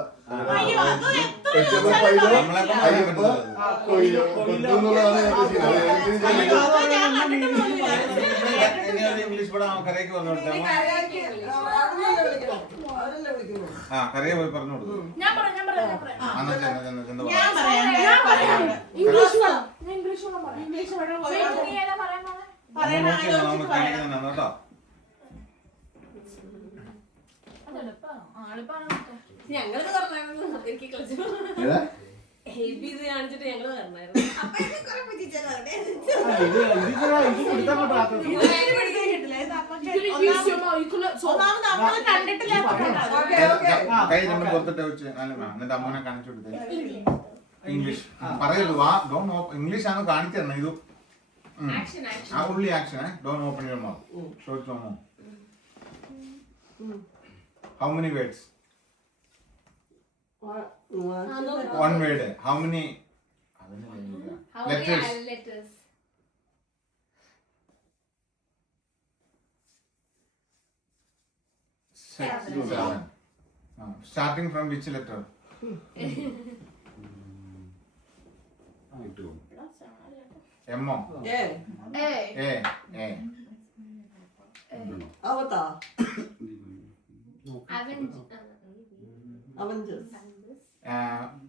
ഇംഗ്ലീഷ് പടം കരയ്ക്ക് പറഞ്ഞു കൊടുത്താ. ആ കരയെ പോയി പറഞ്ഞു കൊടുത്തു. കേട്ടോ. ഞങ്ങളത് പറഞ്ഞായിരുന്നു. എനിക്ക് കളിച്ചു കാണിച്ചിട്ട് ഞങ്ങള് പറഞ്ഞായിരുന്നു. കൈ രണ്ടും പുറത്തിട്ട് വെച്ച് എന്നിട്ട് അമ്മനെ കാണിച്ചു കൊടുത്തേ. ഇംഗ്ലീഷ് പറയല്ലോ വാ ഡോൺ ഇംഗ്ലീഷ് ആണ് കാണിച്ചു തരണം ഇത് Action, action. ആ ഉള്ളി action done open your mouth show it no how many words one word how many How letters many letters? Seven. Starting from which letter? M O ഏ A അവതാ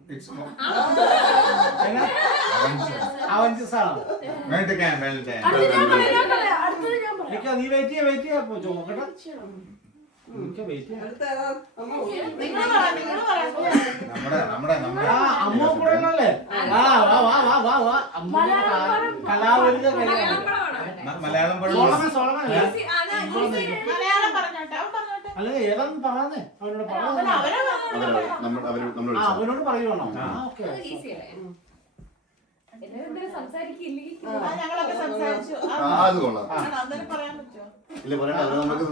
it's അവഞ്ചസ് ആണോ well done. അടുത്തത് ഞാൻ പറയാം നിക്ക, നീ വെയിറ്റ് ചെയ്യാ നോക്കട്ടെ നിക്ക വെയിറ്റ് ചെയ്യാം. അടുത്ത ഏതാ? നിങ്ങൾ പറ നമ്മുടെ ആ അമ്മ കൂടെ ഉള്ളല്ലേ വാ അമ്മ കലാവരുത് മലയാളം പടമാണോ വേണ്ടേ? മലയാളം പടം സോളമൻ അല്ലേ? Easy, easy. മലയാളം പറഞ്ഞോട്ടെ അവൻ പറഞ്ഞോട്ടെ അല്ല ഏതാന്ന് പറയാന്നേ അവനോട് അവൻ അവരെ നമ്മൾ അവനോട് പറയുവാണോ ഓക്കെ അത് easy അല്ലേ? സംസാരിക്കില്ലെങ്കിൽ ഞങ്ങളൊക്കെ സംസാരിച്ചു അത് കൊള്ളാം. അന്നേരം പറയാൻ പറ്റുമോ ഇല്ല പറയണ്ട അത് നമുക്ക്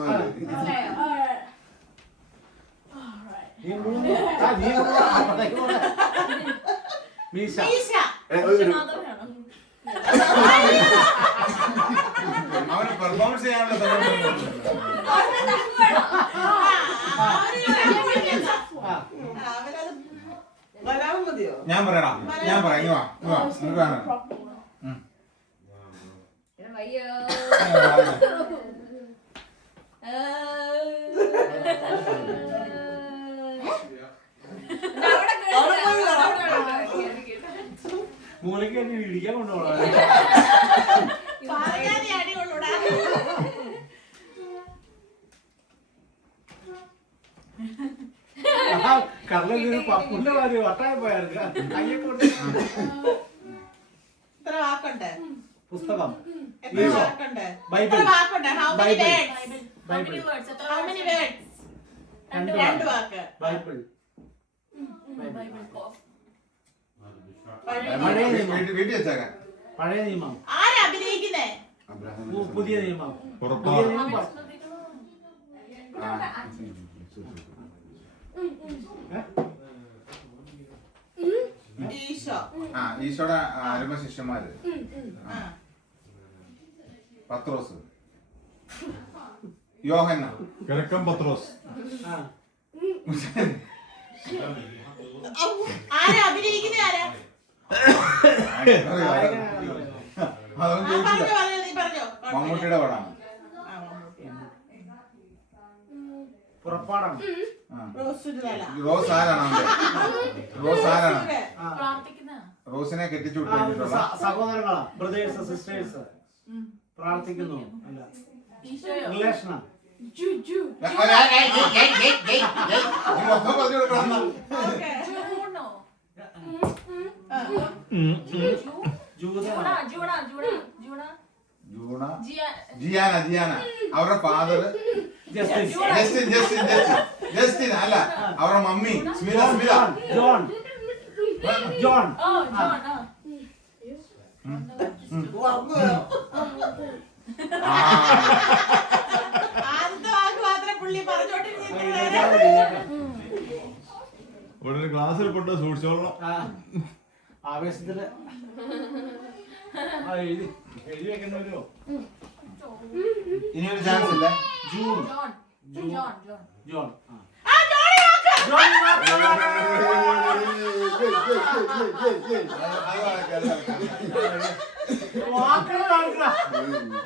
മീശ ഈശ അവന് പെർഫോമൻസ് ചെയ്യാനുള്ള അവരത് വരാൻ മതിയോ ഞാൻ പറയടാ ഞാൻ പറയാം ഇങ്ങ് വാ നിനക്ക് കാണാം അയ്യോ മൂലയ്ക്ക് എന്നെ ഇടിക്കാൻ കൊണ്ടുപോകണം പറയാനേ അടികൊള്ളൂടാ കടലിൽ പപ്പുന്റെ കാര്യം വട്ടായി പോയായിരുന്നു കയ്യെ കൊണ്ട് ഇത്ര വാക്കുണ്ട് പുസ്തകം എത്ര വാക്കുണ്ട് ബൈബിൾ എത്ര വാക്കുണ്ട് how many Bible words how many words രണ്ട് വാക്ക് ബൈബിൾ പഴയ വീട്ടിൽ വെച്ചേക്കാൻ പഴയ നിയമം ആരാ അഭിനയിക്കുന്നേ പുതിയ നിയമം പുറപ്പാട്. പുതിയ നിയമം ഈശോ ഈശോയുടെ അരുമ ശിഷ്യന്മാര് പത്രോസ് യോഹന്ന കിഴക്കൻ പത്രോസ് ആരാ അഭിനയിക്കുന്നേ ആരാ അതൊന്നും ചോദിച്ചില്ല പറഞ്ഞോ നീ പറഞ്ഞോ മമ്മൂട്ടിയുടെ പടമാണ് പുറപ്പാടാണ് റോസ് ആരാണ് റോസ് ആരാണ് പ്രാർത്ഥിക്കുന്ന റോസിനെ കെട്ടിച്ചു വിട്ടിട്ടുള്ള സഹോദരങ്ങളാ ബ്രദേഴ്സ് സിസ്റ്റേഴ്സ് പ്രാർത്ഥിക്കുന്നു അല്ല റിലേഷനാ മൊത്തം പറഞ്ഞു കൊടുക്കണം ജിയാന അവരുടെ ഫാദർ ജസ്റ്റിൻ അല്ല അവരുടെ മമ്മി സ്മിത ജോൺ ആദ്യത്തെ വാക്ക് മാത്രമേ പുള്ളി പറഞ്ഞോണ്ടിരുന്നു ഉടനെ ക്ലാസ്സിൽ കൊണ്ട് സൂക്ഷിച്ചോളാം ആവേശത്തില് എഴുതി വെക്കുന്നവരോ ഇനിയൊരു ചാൻസ് ഇല്ല ജൂൺ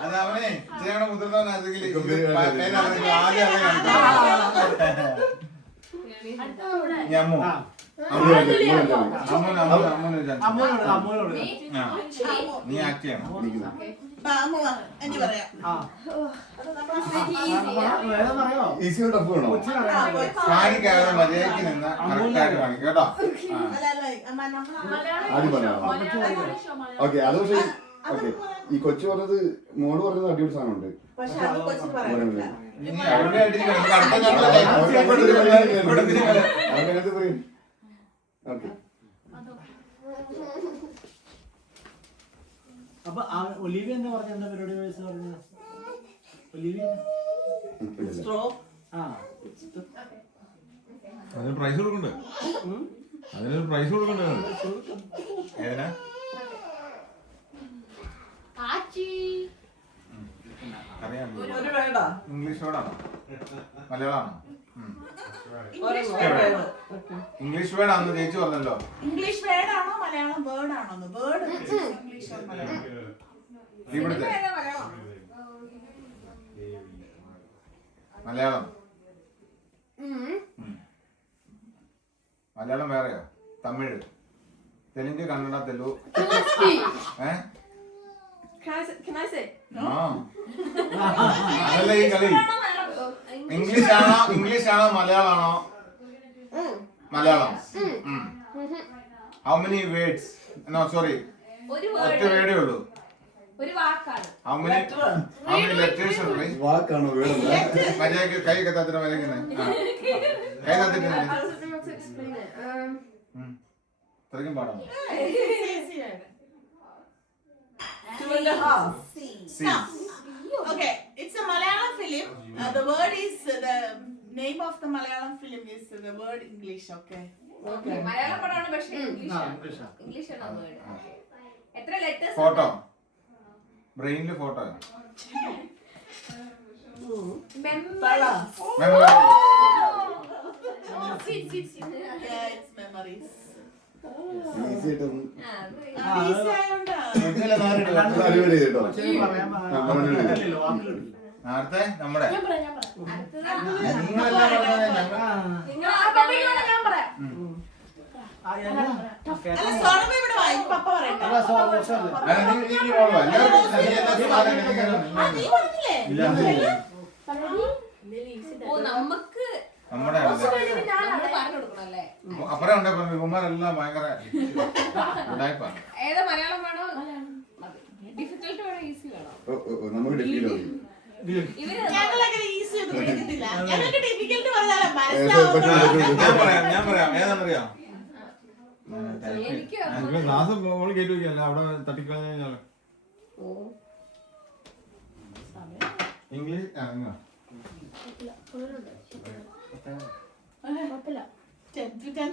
അത് അവനെ ചെയ്യണ മുതിർന്നവനായിരുന്നെങ്കിൽ ആദ്യം ഞമ്മു അമ്മോനോട് നീ ആക്ട് ചെയ്യണം എന്ന് പറയാം പറയാമോ ഈസി ടഫ് വേണോ കാണിക്കാതെ മര്യാദയ്ക്ക് നിന്ന് കറക്റ്റായിട്ട് കാണിക്കും കേട്ടോ ആദ്യം പറയാം ഓക്കെ അത് പക്ഷേ ഓക്കെ ഈ കൊച്ചു പറഞ്ഞത് മോള് പറഞ്ഞത് അടിപൊളി സാധനമുണ്ട് പക്ഷെ അത് കൊച്ചു പറയില്ല നീ അവിടെ ആയിട്ടിരിക്കണം. നമുക്ക് അടുത്ത ചാനലിൽ അവരുടെ പറയും ഓക്കെ അപ്പൊ ഒലിവിയ എന്താ പറഞ്ഞ എന്താ പരിപാടി വയസ്സ് പറഞ്ഞത്? ഒലിവിയ സ്ട്രോ ആ അതിന് പ്രൈസ് കൊടുക്കണ്ടേ? അതിനൊരു പ്രൈസ് കൊടുക്കണ്ടേ? ഏതിനാ? അറിയാം. ഒരു വേടാ ഇംഗ്ലീഷ് വേർഡാണോ മലയാളമാണോ? ഇംഗ്ലീഷ് വേർഡാണെന്ന് ചേച്ചി പറഞ്ഞല്ലോ. ഇംഗ്ലീഷ് വേർഡാണോ മലയാളം വേർഡാണോ? Word English or Malayalam? ഇവിടുത്തെ Malayalam. Malayalam വേറെയോ? Tamil, Telugu, Kannada, Telugu. Can I say? ആ അതല്ല ഈ കളി. ഇംഗ്ലീഷ് ആണോ മലയാളമാണോ? Malayalam. How many words? No sorry, ഒരു ഒറ്റ വേർഡേ ഉള്ളൂ. ഒരു വാക്കാണ്. ഹൗ മെനി ലെറ്റേഴ്സ് ഉണ്ട്? വാക്കാണോ വേണം? മര്യാദക്ക് കൈ കത്താത്തിട്ട് മര്യാദ കൈ കത്തിട്ട് ഇത്രയ്ക്കും പാടാണ്. 2.5. C. Okay, it's a Malayalam film. The word is the name of the Malayalam film is the word English. Okay. Malayalam പടമാണ് പക്ഷേ ആ, ഇംഗ്ലീഷാണ്. ഇംഗ്ലീഷാ. ഇംഗ്ലീഷാണ് വേർഡ്. എത്ര ലെറ്റേഴ്സ്? ഫോട്ടോ ബ്രെയിനില് photo. Tala. Memory. Yeah, it's memories. Easy ആയിട്ടും Easy ആയോണ്ടാ. അടിപൊളി കേട്ടോ. അച്ഛനെ പറയാൻ പറ്റില്ലല്ലോ, വാക്കുകളില്ല. അടുത്ത നമ്മുടെ ഞാൻ പറയാം നിങ്ങളെല്ലാം പറഞ്ഞത് ഞങ്ങൾ നിങ്ങൾ ഞാൻ പറയാം. ആ, എന്നാ? അല്ല, സോണമ്മ ഇവിടെ വാ. ഇനി പപ്പ പറയട്ടെ. അല്ല, സോറി. അല്ല, നീ പോകോ എല്ലാവരും നീ പറഞ്ഞില്ലേ? ഓ നമുക്ക് നമ്മുടെ നമ്മൾ പറഞ്ഞു കൊടുക്കണം അല്ലേ? അപ്പറേ ഉണ്ടേ ഇവന്മാരെല്ലാം ഭയങ്കര ഉടായ്പാണ്. ഏതാ മലയാളം വേണോ ഡിഫിക്കൽട്ട് വേണോ ഈസി വേണോ? നമുക്ക് ഡെഫിനോ ഇവര് ഞങ്ങളങ്ങനെ ഈസി ഒന്നും എടുത്തില്ല. ഞങ്ങൾക്ക് ഡിഫിക്കൽട്ട് പറഞ്ഞാലേ മനസ്സിലാവും. ഞാൻ പറയാം ഏതാണെന്നറിയാം? എനിക്ക് ക്ലാസ് മോള് കയറ്റി വയ്ക്കല്ല അവിടെ തട്ടിക്കളഞ്ഞ കഴിഞ്ഞാല് ഇംഗ്ലീഷ്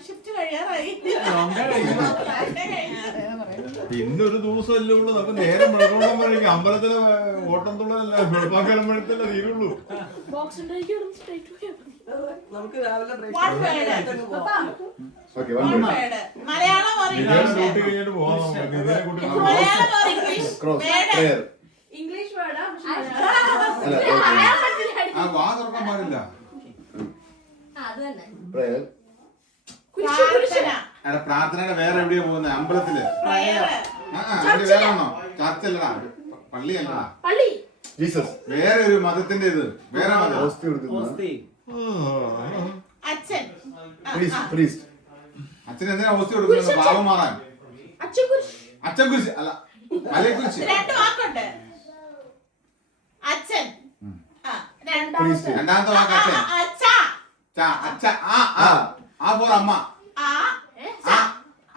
ഷിഫ്റ്റ് കഴിയാറായി. ഇന്നൊരു ദിവസമല്ലേ ഉള്ളൂ. നമുക്ക് നേരം വെളുക്കോളം അമ്പലത്തിലെ ഓട്ടം തുള്ളലല്ല വെളുപ്പാക്കലമ്പഴത്തല്ലേ തീരുള്ളൂ. നമുക്ക് രാവിലെ break. Okay One word. Malayalam or English? Duty കഴിഞ്ഞിട്ട് പോകാം നമുക്ക്. ഇതിനെ കൂട്ടി Malayalam or English? Cross Word. Prayer English വേർഡാ ആ വാ തുറക്കാൻ പാടില്ല. അത് തന്നെ പ്രേയർ പ്രാർത്ഥന. അവിടെ പ്രാർത്ഥനയുടെ വേറെ എവിടെയാ പോകുന്നത്? അമ്പലത്തില്. Prayer. അതിന് വേറെ ആണോ? ചർച്ചല്ലടാ, പള്ളിയല്ലടാ. പള്ളി ജീസസ് വേറെ ഒരു മതത്തിന്റെ ഇത് വേറെ മതം. ഓസ്തി കൊടുക്കുന്ന ഓസ്തി. അച്ഛൻ. പ്രീസ്റ്റ് അച്ഛൻ എന്തിനാ ഓസ്തി കൊടുക്കുന്നത്? പാവം മാറാൻ. അച്ഛൻ കുരിശ് അച്ഛൻ കുരിശ് അല്ല, മലയെക്കുരിശ്. രണ്ട് വാക്കുണ്ട്. അച്ഛൻ. പ്രീസ്റ്റ് രണ്ടാമത്തെ വാക്ക് അച്ഛൻ. അച്ഛ. അച്ഛ ആ ഫോർ അമ്മ. ആ. ആ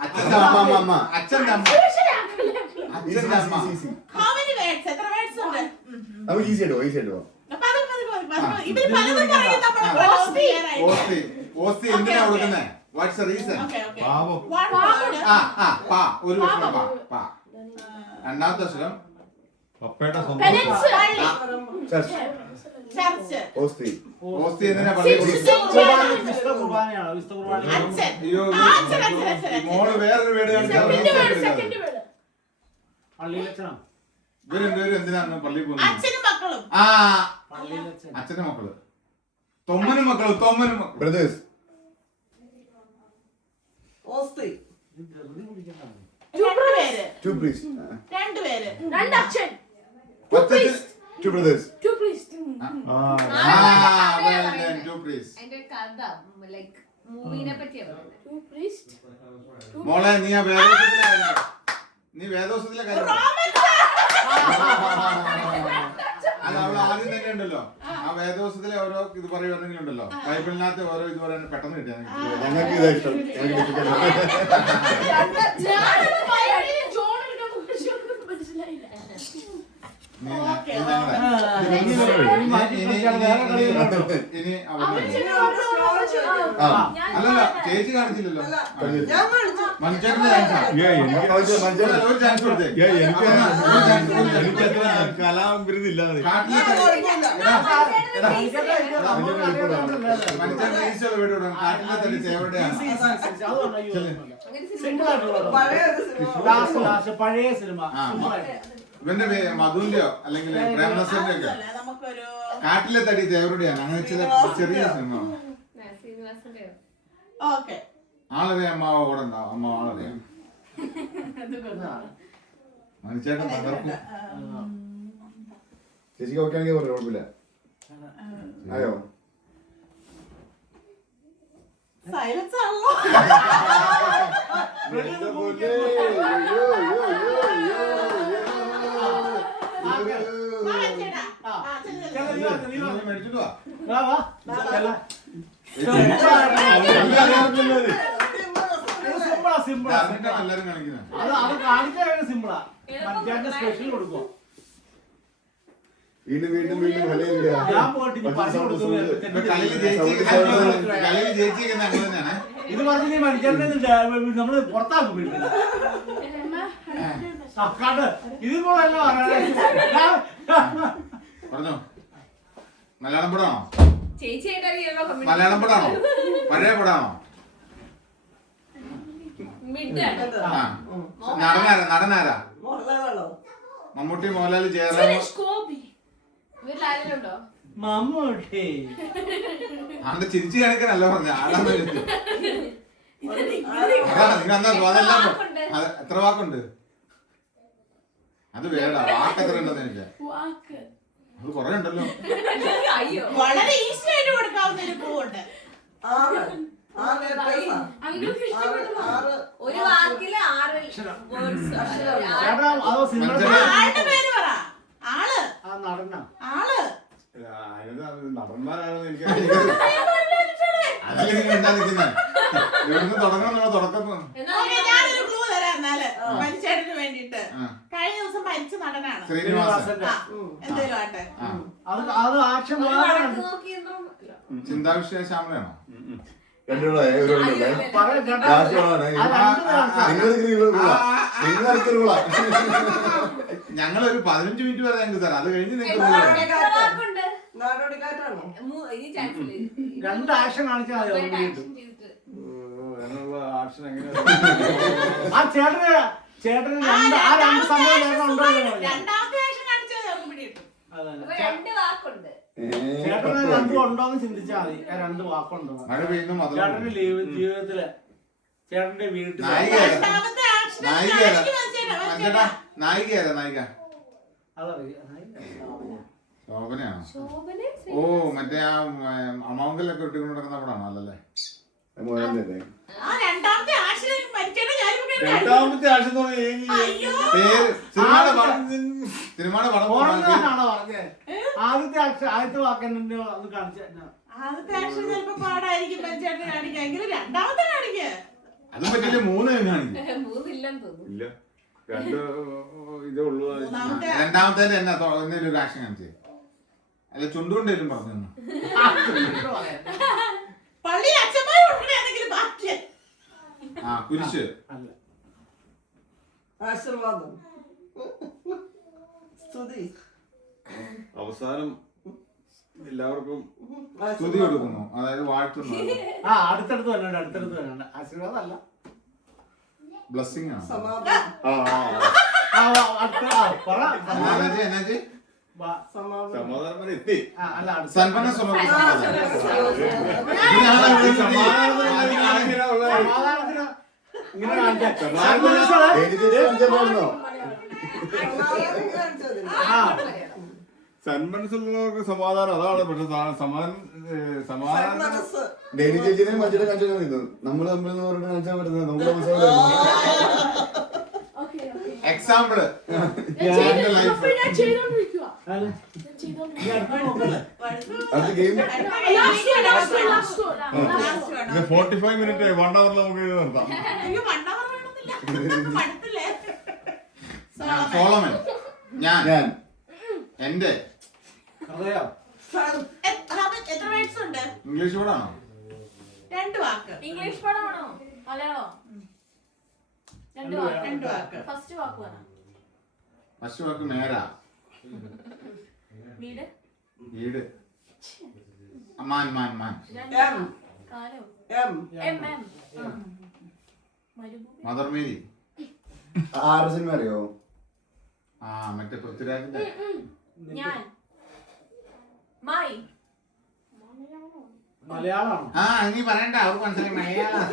അച്ഛന്റെ അമ്മ. അമ്മ. അച്ഛന്റെ അമ്മ. അച്ഛന്റെ അമ്മ. How many words? എത്ര words ഉണ്ട്? നമുക്ക് ഈസി ആയിട്ടോ അപ്പൊ അത് ഇവര് പലതും പറയും. നമ്മൾ ഓസ്തി എന്തിനാ കൊടുക്കുന്നേ? What's the reason? പാവം. One word. പാ ഒരു വർഷം പാ. രണ്ടാമത്തെ അക്ഷരം പപ്പയുടെ സ്വന്തം. Church church. ഓസ്തി ഓസ്തി എന്തിനാ പള്ളിയിൽ വിശുദ്ധ കുർബാനയാണോ? വിശുദ്ധ കുർബാന. അച്ഛൻ. അയ്യോ അച്ഛൻ. മോള് വേറൊരു വീട് സെക്കൻഡ് വേർഡ് പള്ളിയിലച്ഛനാ? ഇവരും എന്തിനാണ് പള്ളിയിൽ പോകുന്നത്? അച്ഛനും മക്കളും. പള്ളിയിലച്ഛൻ. അച്ഛന്റെ മക്കള് തൊമ്മനും മക്കളും ബ്രദേഴ്സ് ഓസ്തി. ഇത് ധൃതി പിടിക്കണ്ടാണ്. രണ്ടുപേര്. ടു പ്രീസ്റ്റ് രണ്ടുപേര്. രണ്ട് അച്ഛൻ ടു ബ്രദേഴ്സ് ടു പ്രീസ്റ്റ് എന്റെ കഥ ലൈക്ക് മൂവിനെ പറ്റിയാ പറയുന്നത്. ടു പ്രീസ്റ്റ് മോളെ നീ വേദോസത്തിലെ കാര്യം അല്ല അവള് ആദ്യം തന്നെ ഉണ്ടല്ലോ ആ വേദോസത്തിലെ ഓരോ ഇത് പറയുവാണെങ്കിൽ ഉണ്ടല്ലോ ബൈബിളിനകത്ത് ഓരോ ഇത് പറയാൻ പെട്ടെന്ന് കിട്ടിയാൽ ഞങ്ങൾക്ക് ഇതാ ഇഷ്ടം ഞങ്ങൾക്ക് മനസ്സിലായില്ല Okay, ഇത് ഞങ്ങളുടെ. ഇനി ആ. അല്ലല്ല ചേച്ചി കാണിച്ചില്ലല്ലോ. ഞാൻ കളിച്ചു. മനുഷ്യന്റെ ചാൻസാ. ഒരു ചാൻസ് കൊടുത്തേ. കലാവിരുന്നില്ല കാട്ടിലെ ഞാൻ കളിക്കില്ല. മനുഷ്യന്റെ ഈശ്വര വീട് വിടണം. കാട്ടിലെ തടി ചേവടെയാണ്. പഴയ സിനിമ ആ. ഇവന്റെ മധുവിന്റെയോ അല്ലെങ്കിൽ പ്രേമനസറിന്റെ ഒക്കെ അതല്ല, നമുക്കൊരു കാട്ടിലെ തടി ചേവരുടെയാണ്. അങ്ങനെ ചില ചെറിയ സിനിമ. ഓക്കെ ആളറിയാം അമ്മാവ കൂടെ ഉണ്ടാവും. അമ്മ ആളറിയാം. മനുഷ്യന്റെ തകർക്കും. ചേച്ചിക്ക് ഓക്കെ ആണെങ്കിൽ പറഞ്ഞു കുഴപ്പമില്ല. ആയോ സൈലൻസ് ആണല്ലോ. ചേട്ടാ മേടിച്ചിട്ട് വാ. സിമ്പിളാ അറിഞ്ഞിട്ടാണ് എല്ലാരും കാണിക്കുന്നത്. അത് കാണിക്കാൻ സിമ്പിളാ. മറ്റേ സ്പെഷ്യൽ കൊടുക്കും. വീണ്ടും വീണ്ടും വീണ്ടും വിലയില്ല. ഞാൻ പോയിട്ട് ഇനി പൈസ കൊടുക്കുന്നു. ഇപ്പൊ കളിയിൽ ജയിച്ചിരിക്കുന്ന അങ്ങനെ തന്നെയാണ്. ഇത് പറഞ്ഞ മനുഷ്യരുടെ നമ്മള് പുറത്താക്കും വീട്ടിൽ. ഇതിൽ കൂടെ പറഞ്ഞോ. മലയാളം പടമാണോ? ചേച്ചിയായിട്ടറിയാലോ കമ്മ്യൂണിറ്റി. മലയാളം പടമാണോ? പഴയ പടമാണോ? മിഡാണ്. ആ. നടനാരാ? മമ്മൂട്ടി, മോഹൻലാൽ, ജയറാം. സുരേഷ് ഗോപി. ഇവരിലാരുണ്ടോ? മമ്മൂട്ടി. ആണ്ട് ചിരിച്ചു കാണിക്കാനല്ല പറഞ്ഞ ആളാന്ന് ചോദിച്ചു. അതെല്ലാം എത്ര വാക്കുണ്ട്? അത് വേടാ. വാക്ക് എത്ര ഉണ്ടെന്ന് എനിക്ക് വാക്ക്. അത് കുറെ ഉണ്ടല്ലോ. അയ്യോ വളരെ ഈസി ആയിട്ട് കൊടുക്കാവുന്ന ഒരു പൂവുണ്ട്. അങ്ങനെയൊക്കെ ഇഷ്ടപ്പെട്ടു. ഒരു വാക്കില് 6 വേർഡ്സ്. അതോ സിനിമ ആളുടെ പേര് പറ. ആള് ആ നടന ആള് നടന്മാരാണെന്ന് എനിക്ക് അതല്ലെങ്കിൽ എന്താ നിൽക്കുന്നത്? എവിടുന്ന് തുടങ്ങണം തുടക്കം. ഓക്കേ, ഞാനൊരു ക്ലൂ തരാം എന്നാല് മരിച്ചേട്ടന് വേണ്ടിട്ട്. കഴിഞ്ഞ ദിവസം മരിച്ച നടനാണ്. ശ്രീനിവാസൻ. ആ, എന്തേലും ആട്ടെ. അത് ആക്ഷൻ നോക്കിയെന്നോ ചിന്താവിഷയ ശ്യാമളയാണോ? രണ്ടുകൂടെ ഒരു ഞങ്ങളൊരു 15 മിനിറ്റ് വരെ ഞങ്ങൾക്ക് തരാം. അത് കഴിഞ്ഞ് നിങ്ങൾക്ക് എത്ര വാക്കുണ്ട്? ഇനി ചാൻസ് രണ്ട് ആക്ഷൻ കാണിച്ചാൽ മതി. ആക്ഷൻ എങ്ങനെ ആ ചേട്ടന് രണ്ട് സംഭവം ഉണ്ടോ? രണ്ടാമത്തെ ആക്ഷൻ കാണിച്ചാൽ നമുക്ക് പിടികിട്ടും. അതല്ല 2 വാക്കുണ്ട്. ചേട്ടന് രണ്ടും ഉണ്ടോന്ന് ചിന്തിച്ചാൽ മതി. ആ 2 വാക്കുണ്ടോ? മഴ പെയ്യുന്നു. ചേട്ടന്റെ ജീവിതത്തില് ചേട്ടന്റെ വീട്ടിൽ രണ്ടാമത്തെ ആക്ഷൻ നായികയാരാ? നായിക അതറിയാം. ശോഭനയാണോ? ശോഭന. ഓ മറ്റേ ആ അമാങ്കലൊക്കെ ഇട്ടുകൊണ്ട് നടക്കുന്ന പടാണോ? അല്ലല്ലേ? ആ രണ്ടാമത്തെ ആക്ഷൻ മരിച്ചേട്ടൻ രണ്ടാമത്തെ ആക്ഷൻ അയ്യോ പേര് സിനിമയുടെ പടം ഓർമ്മയാണോ പറഞ്ഞത്? ആദ്യത്തെ വാക്കെന്നെ അത് കാണിച്ച ആദ്യത്തെ ആക്ഷൻ ചിലപ്പോ പാടായിരിക്കും മരിച്ചേട്ടൻ കാണിക്കുക. എങ്കിലും രണ്ടാമത്തെ കാണിക്കുക. അതും പറ്റില്ല. 3 കാണിക്കും. 3 ഇല്ലെന്ന് തോന്നുന്നു. ഇല്ല, രണ്ട് ഇതേ ഉള്ളൂ. മൂന്നാമത്തെ രണ്ടാമത്തെ എന്നാ ഒരു ആക്ഷൻ കാണിച്ചത്? അല്ല ചുണ്ടുകൊണ്ടേലും പറഞ്ഞു. പള്ളി അച്ഛന്മാർ ഉൾപ്പെടെയാണെങ്കിലും ബാക്കി ആ കുരിശ്. അല്ല. ആശീർവാദം സ്തുതി അവസാനം എല്ലാവർക്കും സ്തുതി കൊടുക്കുന്നു, അതായത് വാഴ്ത്തുന്നു. അടുത്തടുത്ത് വരണ്ട. ആശീർവാദം അല്ല, ബ്ലെസ്സിങ് ആണ്. സമാധാനം എനാജി സമാധാനം വരെ എത്തി. സൽപ്പന സന്മനസ്സുള്ളവർക്ക് സമാധാനം അതാണ്. പക്ഷെ സമാധാനം ഡെയിലി ചേച്ചിനെ മറ്റേ കാണിച്ചാൽ നമ്മള് തമ്മിൽ കാണിച്ചാൽ പറ്റുന്നത് നമുക്ക് മനസ്സിലാവില്ല. എക്സാമ്പിള് അത് ഗെയിം 45 മിനിറ്റ് 1 അവർ നമുക്ക് നിർത്താം. സോളമൻ, ഞാൻ എന്റെ അറിയാം. എത്ര വേർഡ്സ് ഉണ്ട്? ഇംഗ്ലീഷ് കൂടാണോ? 2 വാക്ക്. ഇംഗ്ലീഷ് പടമാണോ മലയാളോ? രണ്ട് വാക്ക്. 2 വാക്ക്. ഫസ്റ്റ് വാക്ക് പറ. ഫസ്റ്റ് വാക്ക് മേരാ. വീട്. വീട്. Man man man. കാലോ. എം. M M. മരുഭൂമി. Mother Mary. ആറ് സിനിമ അറിയോ? ആ മറ്റേ പൃഥ്വിരാജിന്റെ. ഞാൻ. മായി. മലയാളമാണോ? ആ നീ പറയണ്ട അവർക്ക് മനസ്സിലായി മലയാളം.